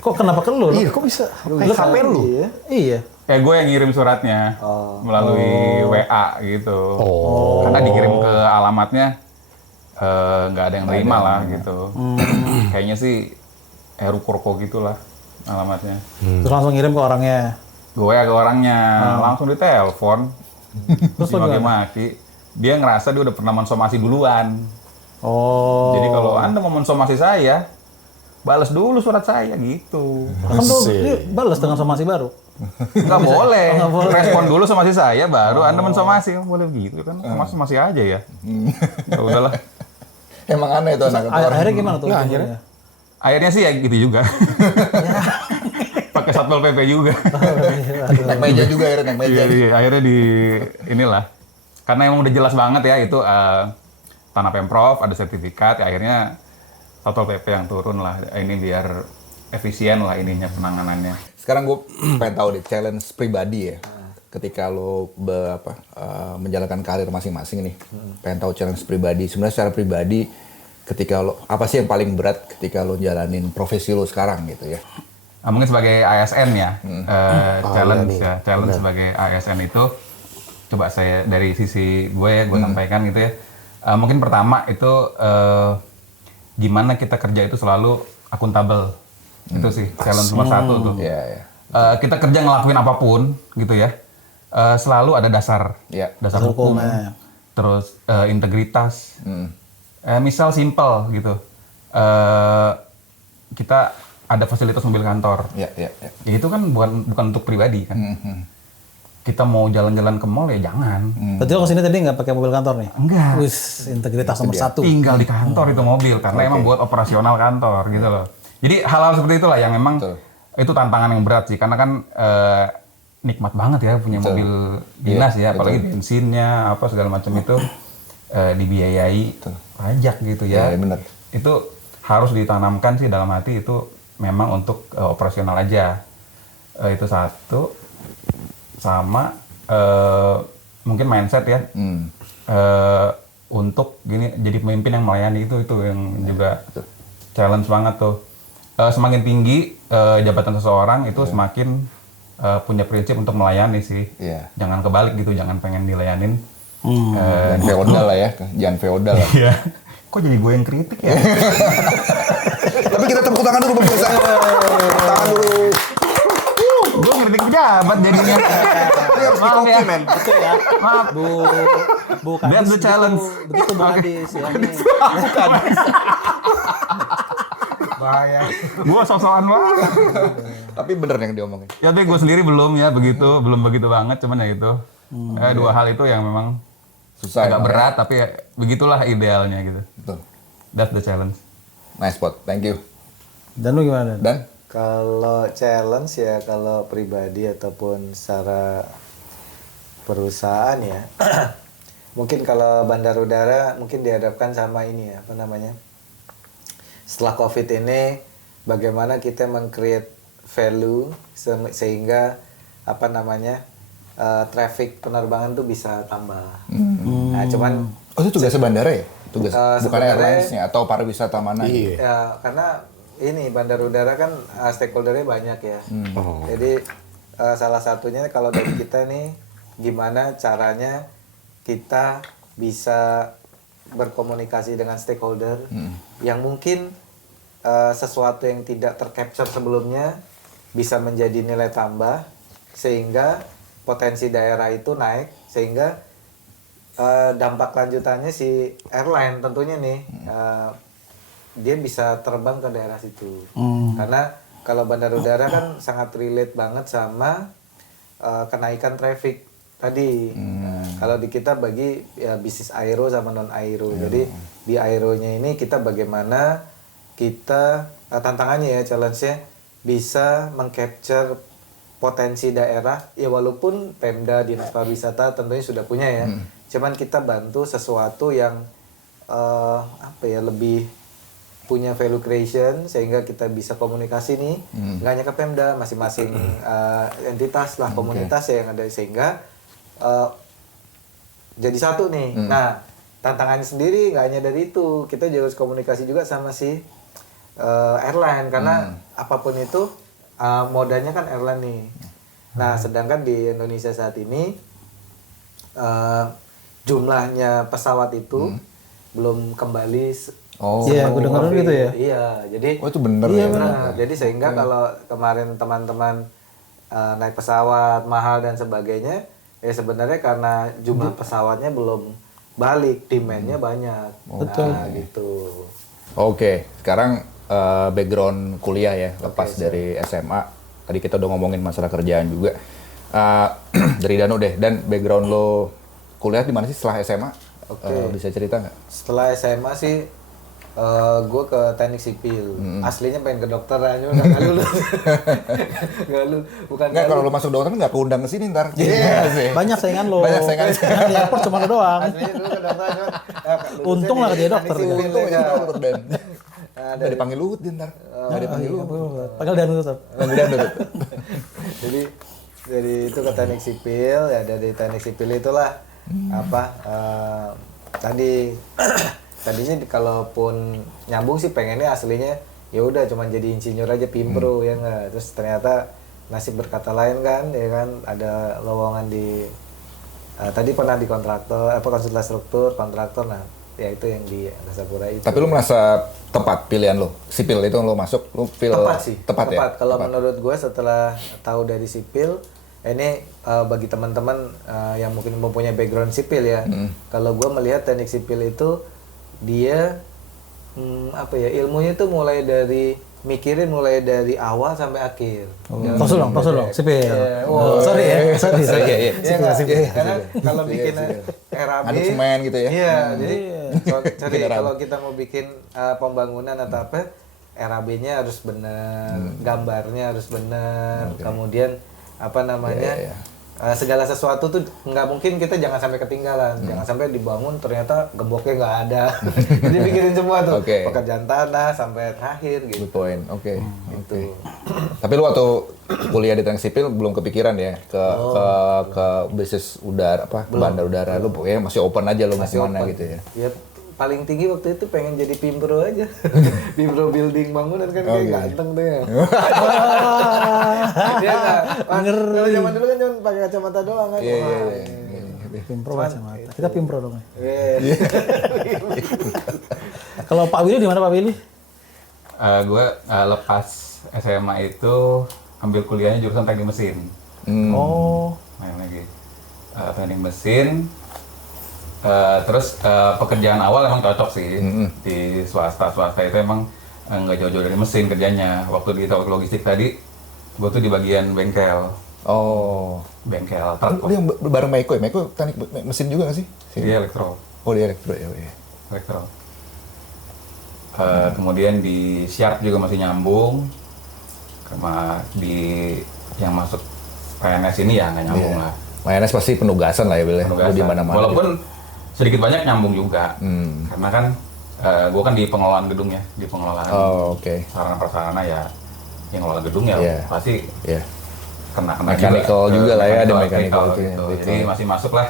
Kok kenapa ke lu? Iya, kok bisa? Lu HP lu? Iya. Gue yang ngirim suratnya melalui WA gitu. Karena dikirim ke alamatnya nggak ada yang terima lah gitu. Kayaknya sih Ruko gitulah alamatnya. Terus langsung ngirim ke orangnya. Gue ke orangnya langsung ditelepon. Terus lo gimana? Maki-maki. Dia ngerasa dia udah pernah mensomasi duluan. Oh. Jadi kalau Anda mau mensomasi saya, balas dulu surat saya gitu. Kan tuh dia balas dengan somasi baru. Nggak boleh. nggak boleh. Respon dulu somasi saya, baru Anda mensomasi. Boleh gitu kan? Somasi aja ya. Ya udahlah. Emang aneh itu anak orang. Akhirnya gimana tuh? Nah, akhirnya? Akhirnya sih ya gitu juga. pakai Satpol PP juga. Naik meja juga akhirnya, naik meja. Iya, akhirnya di inilah. Karena emang udah jelas banget ya itu tanah Pemprov, ada sertifikat, ya akhirnya Satpol PP yang turun lah. Ini biar efisien lah ininya penanganannya. Sekarang gue pengen tahu deh challenge pribadi ya. Ketika lo menjalankan karir masing-masing nih, pengen tahu challenge pribadi. Sebenarnya secara pribadi, ketika lo apa sih yang paling berat ketika lo jalanin profesi lo sekarang gitu ya? Mungkin sebagai ASN ya, challenge iya nih. challenge sebagai ASN itu, coba saya dari sisi gue sampaikan gitu ya. Mungkin pertama itu gimana kita kerja itu selalu akuntabel, itu sih challenge nomor satu tuh. Iya, iya. Kita kerja ngelakuin apapun gitu ya, selalu ada dasar, Iya. dasar hukum, terus integritas. Misal simpel gitu, kita ada fasilitas mobil kantor. Iya, iya, iya. Ya itu kan bukan untuk pribadi kan. Kita mau jalan-jalan ke mall ya jangan. Berarti lo kesini tadi nggak pakai mobil kantor nih? Enggak. Wis, integritas nomor 1. Tinggal di kantor itu mobil karena emang buat operasional kantor gitu loh. Jadi hal-hal seperti itulah yang memang itu tantangan yang berat sih karena kan nikmat banget ya punya mobil dinas ya, apalagi bensinnya apa segala macam itu dibiayai pajak gitu ya. Iya, benar. Itu harus ditanamkan sih dalam hati itu memang untuk operasional aja. Itu satu. Sama mungkin mindset ya. Untuk gini jadi pemimpin yang melayani itu yang juga challenge banget tuh. Semakin tinggi jabatan seseorang itu semakin punya prinsip untuk melayani sih. Iya. Jangan kebalik gitu, jangan pengen dilayanin. Jangan feodal lah ya, jangan feodal lah. Iya. Kok jadi gue yang kritik ya? Tapi kita tepuk tangan dulu pemirsa. Tepuk tangan dulu. Gue kritik pejabat jadinya. Maaf ya. Betul ya. Maaf. Bu That's the challenge. Begitu Bu Kadis ya. Bahaya. Gue sok-sokan banget. Tapi bener yang diomongin. Ya tapi gue sendiri belum begitu banget, cuman ya itu. Dua hal itu yang memang Susah. agak emang ya. berat, tapi ya begitulah idealnya gitu. Betul. That's the challenge. Nice spot, thank you. Dan lu gimana? Dan Kalau challenge ya, kalau pribadi ataupun secara perusahaan ya, mungkin kalau bandar udara mungkin dihadapkan sama ini ya, apa namanya? Setelah COVID ini, bagaimana kita meng-create value sehingga apa namanya traffic penerbangan tuh bisa tambah. Nah, cuman itu tugasnya bandara ya? Tugas bukan sebenarnya- airlines-nya atau pariwisata mana? Gitu? ya karena ini bandar udara kan stakeholder-nya banyak ya. Jadi salah satunya kalau dari kita nih gimana caranya kita bisa berkomunikasi dengan stakeholder yang mungkin sesuatu yang tidak tercapture sebelumnya bisa menjadi nilai tambah sehingga potensi daerah itu naik sehingga dampak lanjutannya si airline tentunya nih dia bisa terbang ke daerah situ. Karena kalau bandar udara kan sangat relate banget sama kenaikan traffic tadi. Kalau di kita bagi ya bisnis aero sama non aero. Jadi di aeronya ini kita bagaimana kita tantangannya ya challenge-nya bisa mengcapture potensi daerah ya walaupun Pemda Dinas Pariwisata tentunya sudah punya ya. Cuman kita bantu sesuatu yang apa ya lebih punya value creation sehingga kita bisa komunikasi nih nggak hanya ke Pemda masing-masing entitas lah komunitas yang ada sehingga jadi satu nih. Nah tantangannya sendiri nggak hanya dari itu kita juga harus komunikasi juga sama si airline karena apapun itu modanya kan airline nih. Nah sedangkan di Indonesia saat ini jumlahnya pesawat itu belum kembali Iya, aku dengar gitu ya. Iya, jadi Oh itu bener Iya, ya? nah, jadi sehingga kalau kemarin teman-teman naik pesawat mahal dan sebagainya, ya sebenarnya karena jumlah pesawatnya belum balik, demand-nya banyak. Betul. Nah, gitu. Oke, sekarang background kuliah ya, lepas dari SMA. Tadi kita udah ngomongin masalah kerjaan juga. Dari Danu deh, dan background lo kuliah di mana sih setelah SMA? Bisa cerita nggak? Setelah SMA sih gue ke teknik sipil. Aslinya pengen ke dokter aja, udah nggak lulus. Nggak lulus, bukan Nggak, kalau lu masuk dokter nggak keundang ke sini ntar. Banyak saingan lo. Banyak saingan. Di airport cuma lo doang. Aslinya dulu ke dokter cuma. Untung lah kerja dokter. Teknik sipil, Untung ya. aja dokter Dan. Nah, Nggak dipanggil Luhut dia ntar. Nggak dipanggil Luhut. Panggil Dan tetap. Panggil Dan tetap. Jadi dari itu ke teknik sipil, ya dari teknik sipil itulah tadinya kalaupun nyambung sih pengennya aslinya ya udah cuma jadi insinyur aja pimpro ya enggak. Terus ternyata nasib berkata lain kan, ya kan ada lowongan di tadi pernah di kontraktor konsultan struktur kontraktor, nah ya itu yang di Angkasa Pura itu. Tapi lu merasa tepat pilihan lu? Sipil itu lu masuk, lu feel Tepat sih. Tepat ya? Kalau Tepat. menurut gue setelah tahu dari sipil, ini bagi teman-teman yang mungkin mempunyai background sipil ya. Kalau gue melihat teknik sipil itu dia ilmunya itu mulai dari awal sampai akhir. Tos dulu, sipil. Iya. Sorry. Iya, Sipil. karena kalau bikin RAB Aduk semen gitu ya? Iya, jadi Bikin RAB. kalau kita mau bikin pembangunan atau apa, RAB-nya harus benar, gambarnya harus benar, kemudian segala sesuatu tuh nggak mungkin kita jangan sampai ketinggalan, jangan sampai dibangun ternyata gemboknya nggak ada. Jadi pikirin semua tuh, pekerjaan tanah sampai terakhir gitu. Good point. Oke. Gitu. Tapi lu waktu kuliah di teknik sipil belum kepikiran ya ke bisnis udara bandar udara, lu pokoknya masih open aja lu mau kemana gitu ya. Ya paling tinggi waktu itu pengen jadi pimpro aja. Pimpro building bangunan kan kayak ganteng tuh ya. Dia nggak. Kalau zaman dulu kan cuma pakai kacamata doang kan. Iya. Pimpro kacamata. Kita pimpro dong. Iya. Kalau Pak Willy di mana Pak Willy? Gue lepas SMA itu ambil kuliahnya jurusan teknik mesin. Oh. Main lagi teknik mesin. Terus pekerjaan awal emang cocok sih di swasta itu emang nggak jauh-jauh dari mesin kerjanya. Waktu di toko logistik tadi, gue tuh di bagian bengkel. Oh. Bengkel Lu yang bareng Maiko ya? Maiko teknik mesin juga nggak sih? Dia elektro. Oh dia elektro ya. Iya. Elektro. Kemudian di Sharp juga masih nyambung. Sama di yang masuk PNS ini ya nggak nyambung lah. PNS pasti penugasan lah ya Bil. Lu di mana-mana. Walaupun sedikit banyak nyambung juga. Karena kan gue kan di pengelolaan gedung ya, di pengelolaan sarana prasarana ya, yang ngelola gedung ya pasti kena mechanical juga lah ya, ada mechanical gitu. Jadi masih masuk lah.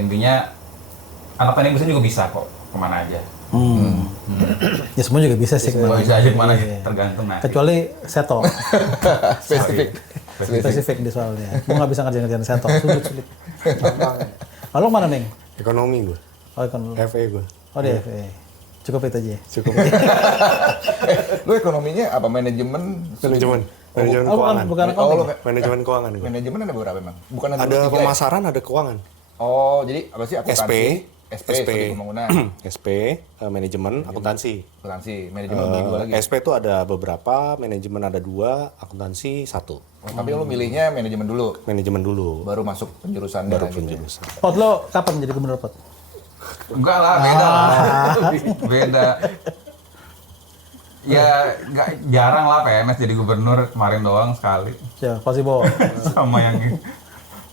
Intinya anak teknik mesin juga bisa kok kemana aja. Ya semua juga bisa sih. Semua bisa aja kemana tergantung nanti. Kecuali seto. Spesifik di soalnya. Gue nggak bisa ngerjain seto, sulit. Lalu mana Neng? Ekonomi gue. Oh ekonomi. FE gue. Oh di FE. Cukup itu aja. Cukup. Lu ekonominya apa? Manajemen keuangan. Bukan accounting. Manajemen keuangan gue. Manajemen ada berapa emang? Bukan Ada pemasaran, ada keuangan. Oh, jadi apa sih akuntansi? SP, studi pembangunan. SP, manajemen, akuntansi. Manajemen dua lagi. SP itu ada beberapa, manajemen ada 2, akuntansi 1. Tapi lu milihnya manajemen dulu. Manajemen dulu. Baru masuk penjurusan. Baru penjurusan. Pot lo kapan jadi gubernur Pot? Enggak lah, beda lah. Beda. Ya jarang lah PNS jadi gubernur, kemarin doang sekali. Ya, pasti bawa. Sama yang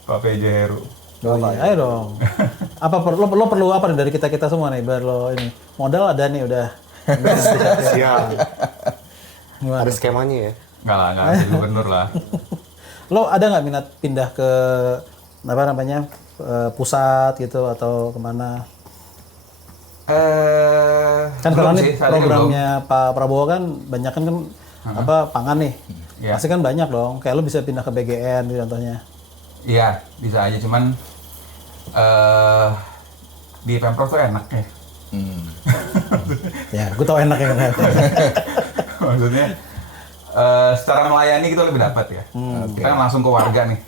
Pak PJ Heru. Oh iya, ayo dong. Apa lo perlu apa nih dari kita semua nih biar lo ini modal ada nih udah. Siap. Gimana? Ada skemanya ya. Enggak jadi gubernur lah. Lo ada nggak minat pindah ke pusat gitu atau kemana? Kan kalau nih programnya Pak Prabowo kan banyak kan pangan nih. Yeah. Pasti kan banyak dong. Kayak lo bisa pindah ke BGN gitu contohnya. Iya, bisa aja cuman di Pemprov tuh enak ya. Ya, gue tau enak ya kan. Maksudnya secara melayani kita lebih dapat ya. Kita kan langsung ke warga nih.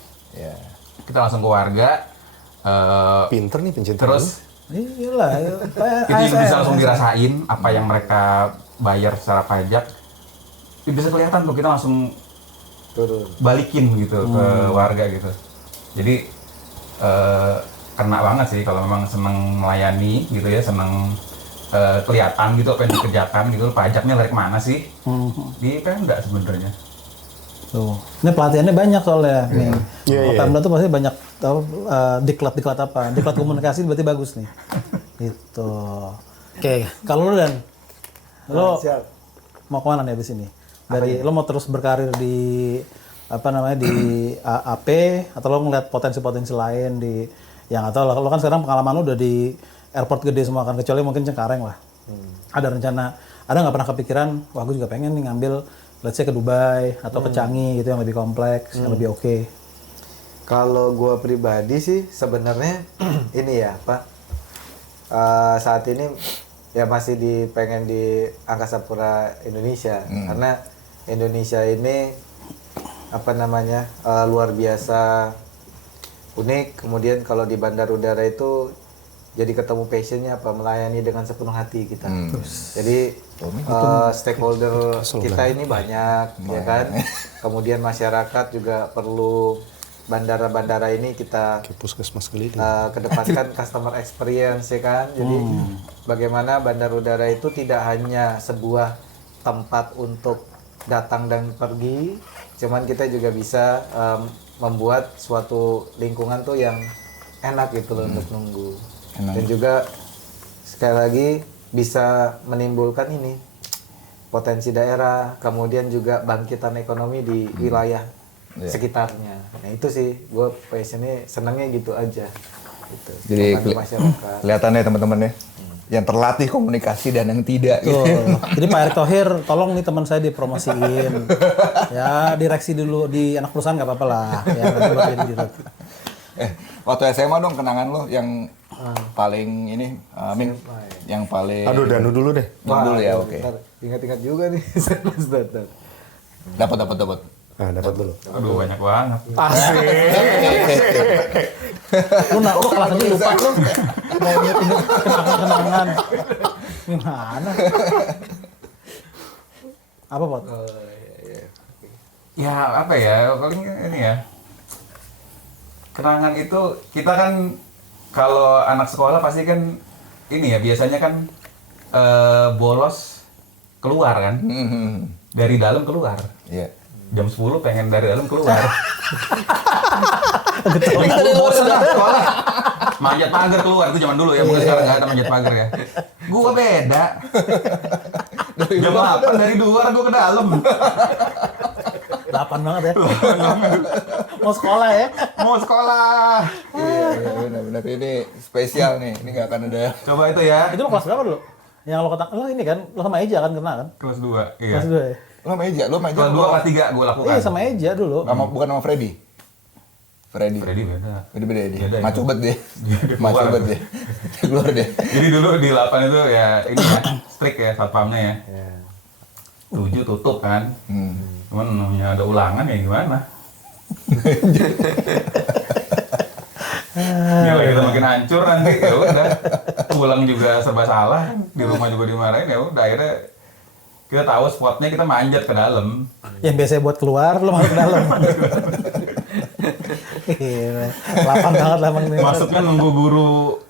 Kita langsung ke warga. Pinter nih pencinta. Terus iyalah. itu bisa langsung dirasain apa yang mereka bayar secara pajak. Itu bisa kelihatan tuh kita langsung balikin gitu ke warga gitu. Jadi kena banget sih kalau memang seneng melayani gitu ya, seneng kelihatan gitu apa yang dikerjakan gitu, pajaknya lari kemana sih di Pemda sebenarnya. Tuh. Ini pelatihannya banyak soalnya. Nih. Kalau Pemda tuh pasti banyak tahu diklat apa. Diklat komunikasi berarti bagus nih. Gitu. Oke, kalau lu Dan, lo mau kemana nih abis ini? Lo mau terus berkarir di apa namanya di AP atau lo ngeliat potensi-potensi lain di yang atau lo kan sekarang pengalaman lo udah di airport gede semua kan kecuali mungkin Cengkareng lah. Ada rencana, ada nggak pernah kepikiran, wah gue juga pengen nih ngambil let's say ke Dubai atau ke Changi gitu yang lebih kompleks, yang lebih oke. Kalau gue pribadi sih sebenarnya ini ya apa saat ini ya masih pengen di Angkasa Pura Indonesia karena Indonesia ini apa namanya luar biasa unik. Kemudian kalau di bandar udara itu jadi ketemu passionnya apa melayani dengan sepenuh hati kita. Jadi stakeholder kita ini banyak ya kan. Kemudian masyarakat juga perlu bandara-bandara ini kita puskesmas keliling. Kedepankan customer experience ya kan. Jadi bagaimana bandar udara itu tidak hanya sebuah tempat untuk datang dan pergi, cuman kita juga bisa membuat suatu lingkungan tuh yang enak gitu loh untuk nunggu. Dan juga sekali lagi bisa menimbulkan ini potensi daerah, kemudian juga bangkitan ekonomi di wilayah sekitarnya. Nah itu sih gue passionnya senangnya gitu aja. Gitu. Jadi masyarakat. Kelihatannya teman-teman ya, yang terlatih komunikasi dan yang tidak. Gitu. Jadi Pak Erick Thohir, tolong nih teman saya dipromosiin. Ya direksi dulu di anak perusahaan nggak apa-apa lah. Ya nanti buat jadi direksi. Waktu SMA dong kenangan lo yang paling ini, Ming, yang paling. Aduh, Danu dulu deh. Dulu ya, oke. Ingat-ingat juga nih. Dapat. Nah, dapat dulu. Aduh banyak banget. Asik. Lu kelas aja lupa lu. Mau nyetin kenangan-kenangan. Gimana? Apa, Pot? Ya apa ya, paling ini ya. Kenangan itu kita kan kalau anak sekolah pasti kan ini ya biasanya kan bolos keluar kan. Dari dalam keluar. Iya. Jam 10 pengen dari dalam keluar. Bosan Bosan sekolah. Manjat pagar keluar itu zaman dulu ya, bukan sekarang nggak ada manjat pagar ya. Gua beda. Jam 8 dari luar gua ke dalam. 8 banget ya. Mau sekolah ya? Mau sekolah. Iya, benar-benar ini spesial nih. Ini nggak akan ada. Coba itu ya. Itu lo kelas berapa dulu? Yang lo ini kan, lo sama Eja kan kena kan? Kelas 2. Iya. Kelas 2 ya? Lo meja. Kelas 2 kelas 3 gua lakukan. Iya sama Eja dulu. Bukan sama Freddy. Freddy beda. Beda dia. Beda, Maco bet dia. Dia Maco keluar. bet dia. Dia keluar dia. Jadi dulu di 8 itu ya ini ya, strict ya satpamnya ya. 7 tutup kan. Cuman namanya ada ulangan ya gimana? Nilai kita makin hancur nanti ya udah. Pulang juga serba salah, di rumah juga dimarahin ya udah akhirnya kita tahu spotnya kita manjat ke dalam. Yang biasanya buat keluar, lo masuk ke dalam. Gila. 8 banget lah emang ini. Masuknya nunggu guru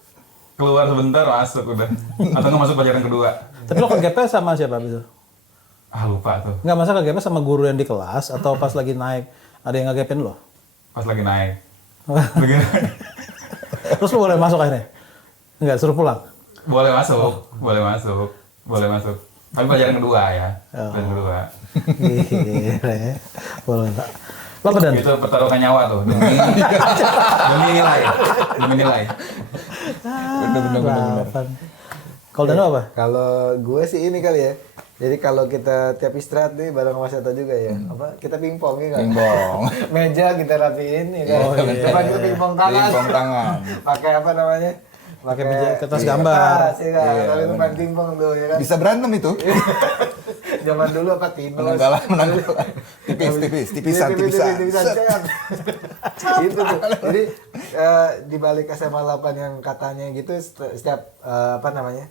keluar sebentar masuk udah. Atau nggak masuk pelajaran kedua. Tapi lo ke GP sama siapa abis itu? Ah lupa tuh. Nggak masa ke GP sama guru yang di kelas atau pas lagi naik ada yang ngegepin lo? Pas lagi naik. Lagi naik. Terus lo boleh masuk akhirnya? Nggak, suruh pulang? Boleh masuk. Tapi pelajaran kedua ya. Pelajaran kedua. Gila ya. Boleh Pak. Lo apa Dan? Itu pertaruhan nyawa tuh demi nilai. Bener. Kalau Dan lo apa? Kalau gue sih ini kali ya. Jadi kalau kita tiap istirahat nih bareng Mas Eta juga ya. Apa kita pingpong ya kan? Pingpong. Meja kita rapiin ya kan. Oh, iya. Depan kita pingpong tangan. Pingpong tangan. Pakai apa namanya? Pakai meja kertas gambar. Kertas, ya kan. Kalau itu main pingpong tuh ya kan. Bisa berantem itu. Zaman dulu apa Tino. Menang kalah. Tipisan. Set. Itu tuh. Jadi di balik SMA 8 yang katanya gitu setiap apa namanya?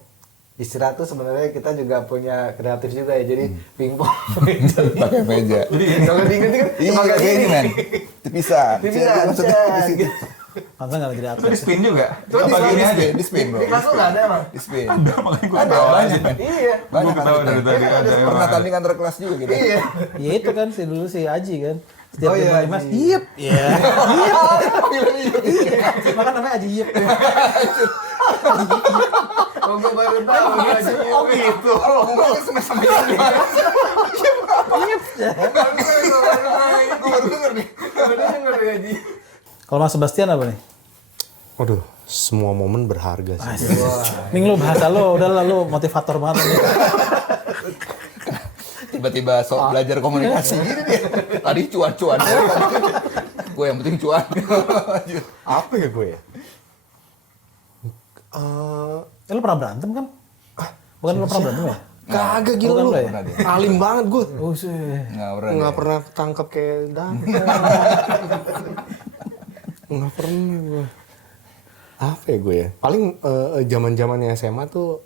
Istirahat tuh sebenarnya kita juga punya kreatif juga ya. Jadi pingpong Pakai meja. kalau diinget-inget Iya, kayak ini men. Tipisan. Tipisan, Maksudnya di situ. Pantesan nggak jadi Itu atlet. di spin juga. Terus Apa gini aja? Di spin bro. Di kelas lu nggak ada emang? Di spin. Ada, makanya gue Ada ketawa banyak aja. men. Iya. Banyak Gue ketawa dari tadi ada Pernah emang. tanding antar kelas juga gitu. Iya. Ya itu kan dulu si Aji kan. Setiap Oh, dia iya, main mas, Aji. yip, ya, Iya. maka namanya Aji yip. Oh, gue baru tahu. Oh gitu. Oh enggak sama-sama ini. Gue baru denger nih. Bener denger ya, Ji. Kalau Mas Sebastian apa nih? Waduh, semua momen berharga sih. Ning lu bahasa lo, udah lalu motivator banget nih. Tiba-tiba sok belajar komunikasi gini dia. Tadi cuan-cuan. Gue yang penting cuan. Apa ya gue ya? Lu pernah berantem kan? Bukan lu pernah berantem ya? Kagak gila Bukan lu. lo ya? Alim banget gue. Oh sih. Nggak pernah tangkap kayak David. Nggak pernah gue. Apa ya gue ya? Paling zaman-zamannya SMA tuh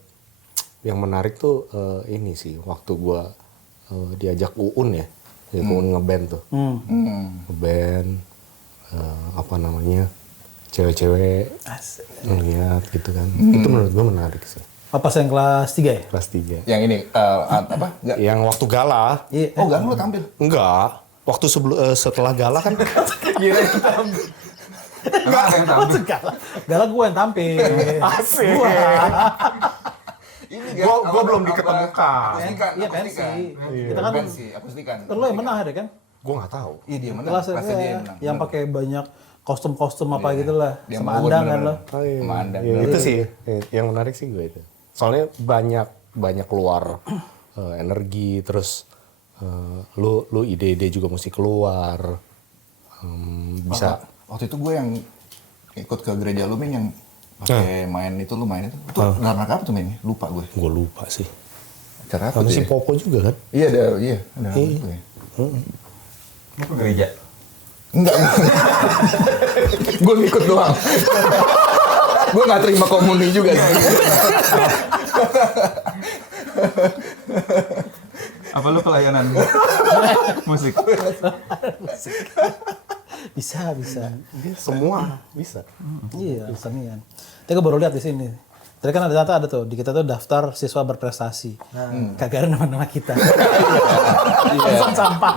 yang menarik tuh ini sih. Waktu gue diajak UUN ya. UUN ngeband tuh. Ngeband. Apa namanya? Cewek-cewek Asik. ngeliat gitu kan. Itu menurut gue menarik sih. Apa yang kelas 3 ya? Kelas 3. Yang ini apa? Enggak. Yang waktu gala. Iya. Oh, enggak lu tampil. Enggak. Waktu setelah gala kan. Kira kita Enggak ada yang tampil. Gala gue yang tampil. Asik. Gua. Ini Gua belum diketemukan. Akustikan. Iya pensi. Kita kan Pensi, akustikan. lo yang menang ada kan? Gue nggak tahu. Iya dia menang. Kelasnya Kelasnya dia yang menang. yang pakai banyak kostum-kostum apa gitu lah. Dia Sama mau Andang kan bener-bener. lo. Oh, iya. Sama Andang. Ya, itu sih yang menarik sih gue itu. Soalnya banyak keluar energi, terus lu ide-ide juga mesti keluar. Bisa. Waktu itu gue yang ikut ke gereja lu Min, yang pakai main itu lu main itu. Itu dalam rangka apa tuh mainnya? Lupa gue. Gue lupa sih. Cara apa Sama tuh si ya? Popo juga kan? Iya ada itu ya. Mau ke gereja. Enggak. Gue ngikut doang. Gue nggak terima komuni juga sih. Apa lu pelayanan musik? Bisa. Semua bisa. Iya, kesenian. Tapi gue baru lihat di sini. Tadi kan ada tuh, di kita tuh daftar siswa berprestasi. Kagak ada nama-nama kita. Langsung sampah.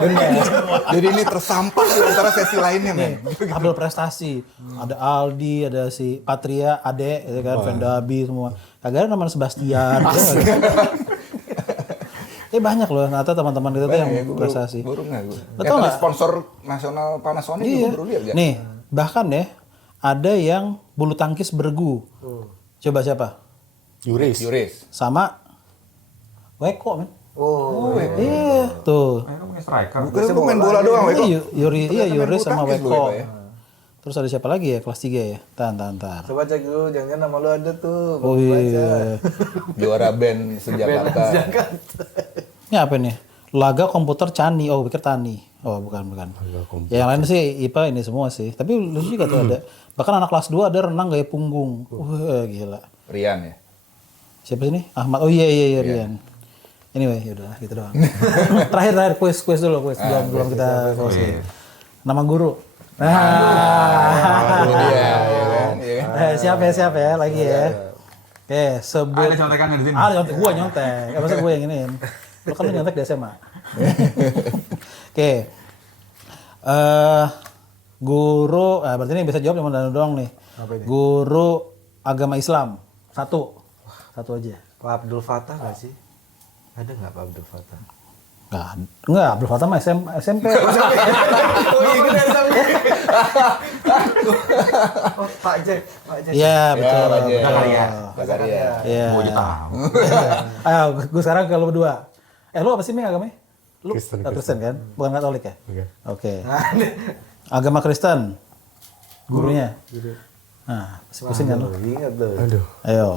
Jadi ini tersampah di antara sesi lainnya, men. Tabel prestasi. Ada Aldi, ada si Patria, Ade, ya kan, Vendabi semua. Kagak ada nama Sebastian. Banyak loh, ternyata teman-teman kita tuh yang prestasi. Baru nggak gue. Lo tau nggak? Sponsor nasional Panasonic Iya. juga baru lihat ya. Nih, bahkan ya ada yang bulu tangkis bergu. Coba siapa? Yuris. Sama Weko, men. Oh, Iya, tuh. Mereka punya striker. Gue main bola doang, Weko. Yuris sama tangkis lu, Weko. Pak, ya? Terus ada siapa lagi ya kelas 3 ya? Tar. coba cek dulu, jangan nama lu ada tuh. Oh Baru baca. iya. Juara band sejakarta. Ini apa nih? Laga komputer Cani. Oh, pikir Tani. Oh, bukan. Ya, yang lain sih IPA ini semua sih. Tapi lucu juga tuh ada. Bahkan anak kelas 2 ada renang gaya punggung. Wah, gila. Rian ya. Siapa sih ini? Ahmad. Oh iya Rian. Anyway, yaudah gitu doang. terakhir quiz dulu belum kita closing. Nama guru. Ini dia, ya kan? Iya kan? Siap ya lagi ya. Oke, sebut. Ada contekannya di sini. Nyontek, gua nyontek. Gak masa gue yang iniin. Lu kan lu nyontek di SMA. Oke. Guru, berarti ini bisa jawab cuma Danu doang nih. Guru agama Islam. Satu aja. Pak Abdul Fatah nggak sih? Ada nggak Pak Abdul Fatah? Enggak, Abdul Fatah mah SMP. Oh iya, kan SMP. Oh, Pak Jack. Iya, betul. Zakaria. Iya. Gue aja tahu. Ayo, gue sekarang ke lu berdua. Lu apa sih, Ming, agamanya? Lu Kristen. kan? Bukan Katolik ya? Oke. Oke. Agama Kristen. Gurunya. Nah, pusing kan lu? Ingat tuh. Aduh. Ayo.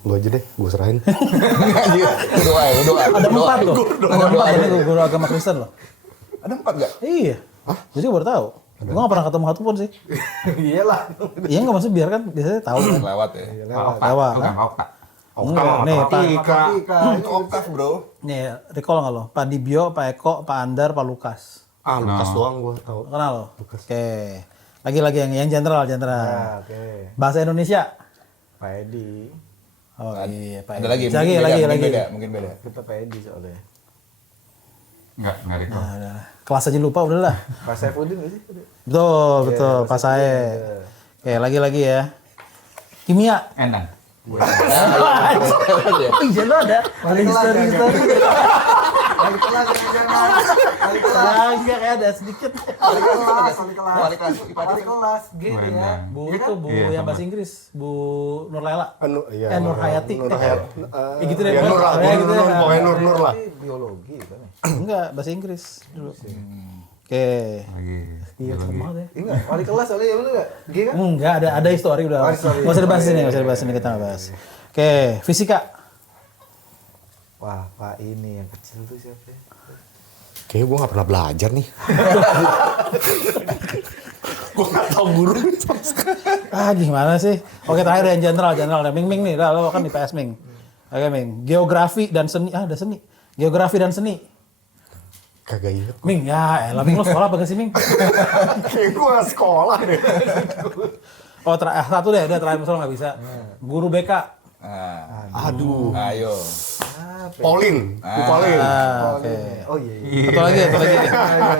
Lu aja deh, gue serahin. Lu doa. Ada 4 loh. Ada 4 ini guru agama Kristen loh. Ada 4 nggak? Iya. Jadi gue baru tahu. Gue gak pernah ketemu satu pun sih. Iyalah. Iya nggak maksudnya biar kan biasanya tahu kan. Lewat ya. Pak Okta. Lewat, Bukan Pak Okta. Enggak, nih, Matematika. Itu oktav, bro. Nih, recall nggak lo? Pak Dibio, Pak Eko, Pak Andar, Pak Lukas. Lukas doang gue tahu. Kenal lo? Oke. Lagi yang general. Nah, oke. Bahasa Indonesia. Pak Edi. Oh iya, Pak. Ada lagi, Lagi. mungkin beda. Kita Pak Edi soalnya. Enggak recall. Nah, udah. Kelas aja lupa udah lah. Pak Saifuddin nggak sih? Betul, Pak Sae. Oke, lagi ya. Kimia. Endang. Iya lo ada. Wali kelas, History. Wali kelas, jangan. Wali kelas. Enggak kayak ada sedikit. Wali kelas. Wali kelas IPA Wali kelas. Gitu ya. Endang. Bu Iya itu kan? Bu Iya, yang sama. bahasa Inggris, Bu Nur Laila. Iya, Nur Hayati. Nur Hayati. Ya gitu deh. Ya, Nur lah, Pokoknya gitu Nur, deh. pokoknya Nur lah. Ini biologi kan ya? Enggak, bahasa Inggris dulu. Oke. Lagi. Iya, serem banget ya. Enggak, wali kelas soalnya ya bener nggak? G kan? Enggak, ada histori udah. Oh, histori. Nggak usah dibahas ini, nggak usah dibahas ini, kita nggak bahas. Oke, fisika. Wah, Pak ini yang kecil tuh siapa ya? Kayaknya gue gak pernah belajar nih. Gue gak tau guru. Gimana sih? Oke, terakhir yang general. Ming nih, lo kan di PS Ming. Oke, Ming. Geografi dan seni. Ada seni. Geografi dan seni. Kagak inget. Ming, ya elah Ming, lo sekolah apa gak sih Ming? Kayak gue gak sekolah deh. Oh, satu deh, udah terakhir masalah nggak bisa. Guru BK. Aduh. Ayo. Paulin. Bu Paulin. Oke. Oh iya. Satu lagi.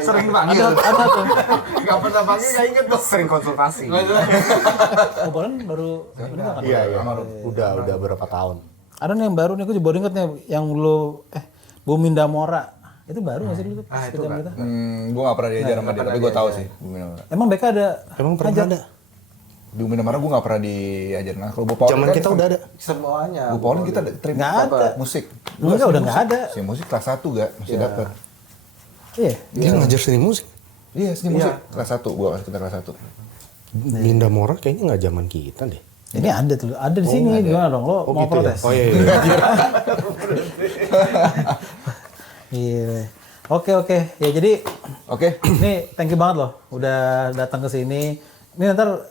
Sering dipanggil. Ada tuh. Enggak pernah panggil, enggak inget tuh. Sering konsultasi. Oh, Bolen baru meninggal kan? Iya. Udah berapa tahun. Ada nih yang baru nih, gue juga baru inget nih, yang dulu, Bu Minda Mora. Itu baru nggak sih dulu tuh? Ah, itu Sekitar kan. kita? Gue gak pernah diajar sama dia, tapi gue tahu sih. Emang BK ada? Emang pernah ada? Di Umi Namara gue gak pernah diajar. Nah, kalau Bu Paulin Zaman kan kita udah ada. Semuanya. Bu Paulin kita trip Nggak apa? ada. Musik. Enggak, udah nggak ada. Si musik kelas 1 gak? Masih dapet. Iya. Dia ngajar seni musik. Iya, sini musik kelas 1. Gue kita kelas 1. Minda Mora kayaknya nggak zaman kita deh. Ini ada tuh, ada di sini. Gimana dong? Lo mau gitu ya? protes? Oh iya. Iya. Oke. Ya jadi Oke. ini thank you banget loh udah datang ke sini. Ini ntar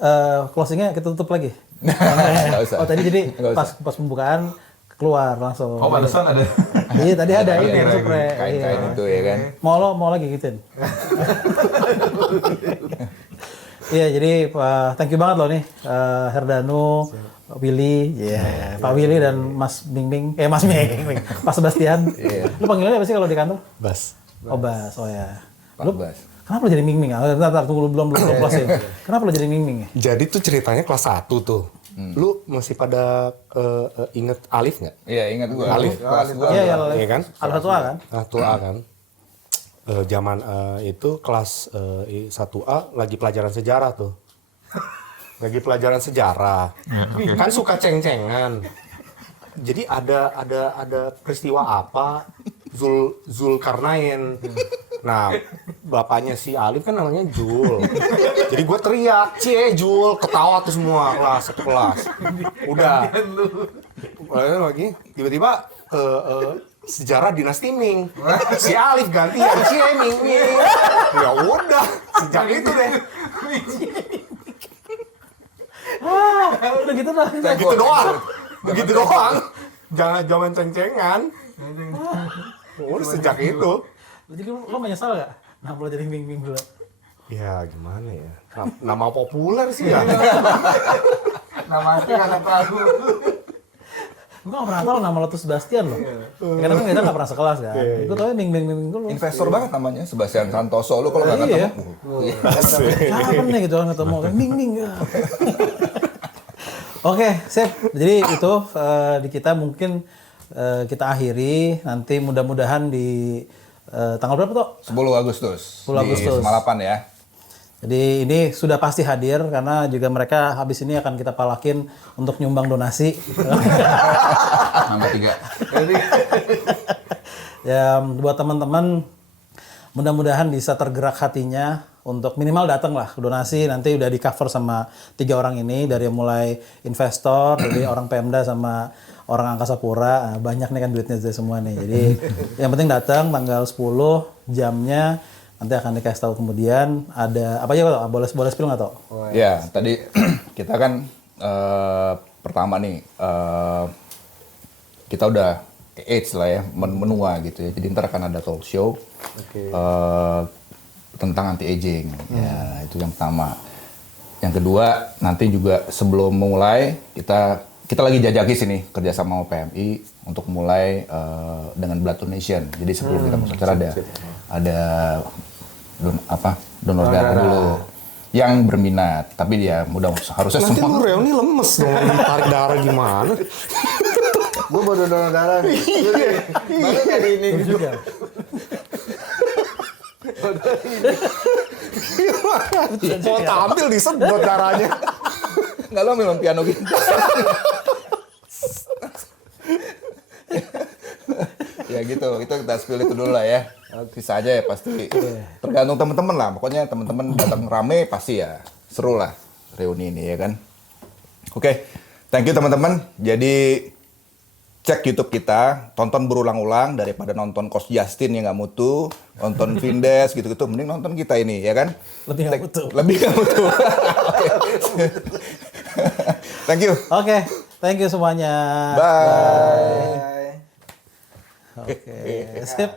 closingnya kita tutup lagi. Nggak usah. Oh tadi jadi Nggak usah. pas pembukaan keluar langsung. Oh, pantesan ada. Iya tadi ada ini Ada spray. Kain-kain itu ya kan. Mau lagi gituin. Iya jadi thank you banget loh nih Herdanu, Pak Willy, Pak Willy dan Mas Bing, Mas Bing, Pak Sebastian. Lu panggilannya apa sih kalau di kantor? Bas. Oh Bas, oh ya. Pak Bas. Kenapa lo jadi Ming? Ntar, tunggu belum closing. Kenapa lo jadi Ming? Jadi tuh ceritanya kelas 1 tuh. Lu masih pada inget Alif nggak? Iya, ingat gue. Alif? Kelas gue. Iya, Iya kan? Ada satu A kan? Satu A kan. Zaman itu kelas 1A lagi pelajaran sejarah tuh. Lagi pelajaran sejarah. Kan suka ceng-cengan. Jadi ada peristiwa apa Zulkarnain. Nah, bapaknya si Alif kan namanya Jul. Jadi gue teriak, "Cie, Jul!" Ketawa tuh semua satu kelas. Udah. Lagi tiba-tiba sejarah dinasti Ming. Si Alif gantian, "Cie, Ming." Ya udah, sejak itu deh. Udah gitu lah. Gitu doang. Begitu doang. Jangan ceng-cengan. Udah sejak itu. Jadi lo menyesal gak? Nah, lo jadi Ming dulu. Ya gimana ya? Nama populer sih ya. Nama asli nggak tahu. Gue gak pernah tahu nama lo tuh Sebastian loh. Karena kan kita gak pernah sekelas kan. Gue tau Ming dulu. Investor banget namanya, Sebastian Santoso. Lu kalau nggak ketemu. Kapan nih gitu orang ketemu kan Ming ya. Oke, sip. Jadi itu di kita mungkin kita akhiri nanti mudah-mudahan di tanggal berapa tuh? 10 Agustus. 10 Agustus. Di Semalapan ya. Jadi ini sudah pasti hadir karena juga mereka habis ini akan kita palakin untuk nyumbang donasi. Sampai 3. Ya buat teman-teman mudah-mudahan bisa tergerak hatinya untuk minimal datang lah donasi, nanti udah di cover sama 3 orang ini dari mulai investor, dari orang Pemda sama orang Angkasa Pura. Nah, banyak nih kan duitnya dari semua nih. Jadi yang penting datang tanggal 10 jamnya nanti akan dikasih tahu kemudian ada apa aja boleh spill nggak tau? Ya, tadi kita kan pertama nih kita udah age lah ya, menua gitu ya. Jadi ntar akan ada talk show tentang anti aging. Ya, itu yang pertama. Yang kedua, nanti juga sebelum mulai kita lagi jajaki sini kerjasama sama PMI untuk mulai dengan Blood Donation. Jadi sebelum kita masuk acara ada donor darah dulu yang berminat. Tapi dia harusnya Nanti semua. lu reuni lemes dong ditarik darah gimana? Gue baru donor darah nih. Baru dari ini juga. Mau tampil disedot darahnya. Nggak, lo memang piano gitu. Ya gitu, itu kita spill itu dulu lah ya. Bisa aja ya pasti. Tergantung teman-teman lah. Pokoknya teman-teman datang rame pasti ya seru lah reuni ini ya kan. Oke, thank you teman-teman. Jadi cek YouTube kita, tonton berulang-ulang daripada nonton Coach Justin yang nggak mutu, nonton Vindes gitu-gitu, mending nonton kita ini ya kan. Lebih nggak mutu. Lebih nggak mutu. Thank you. Oke, thank you semuanya. Bye. Oke, sip.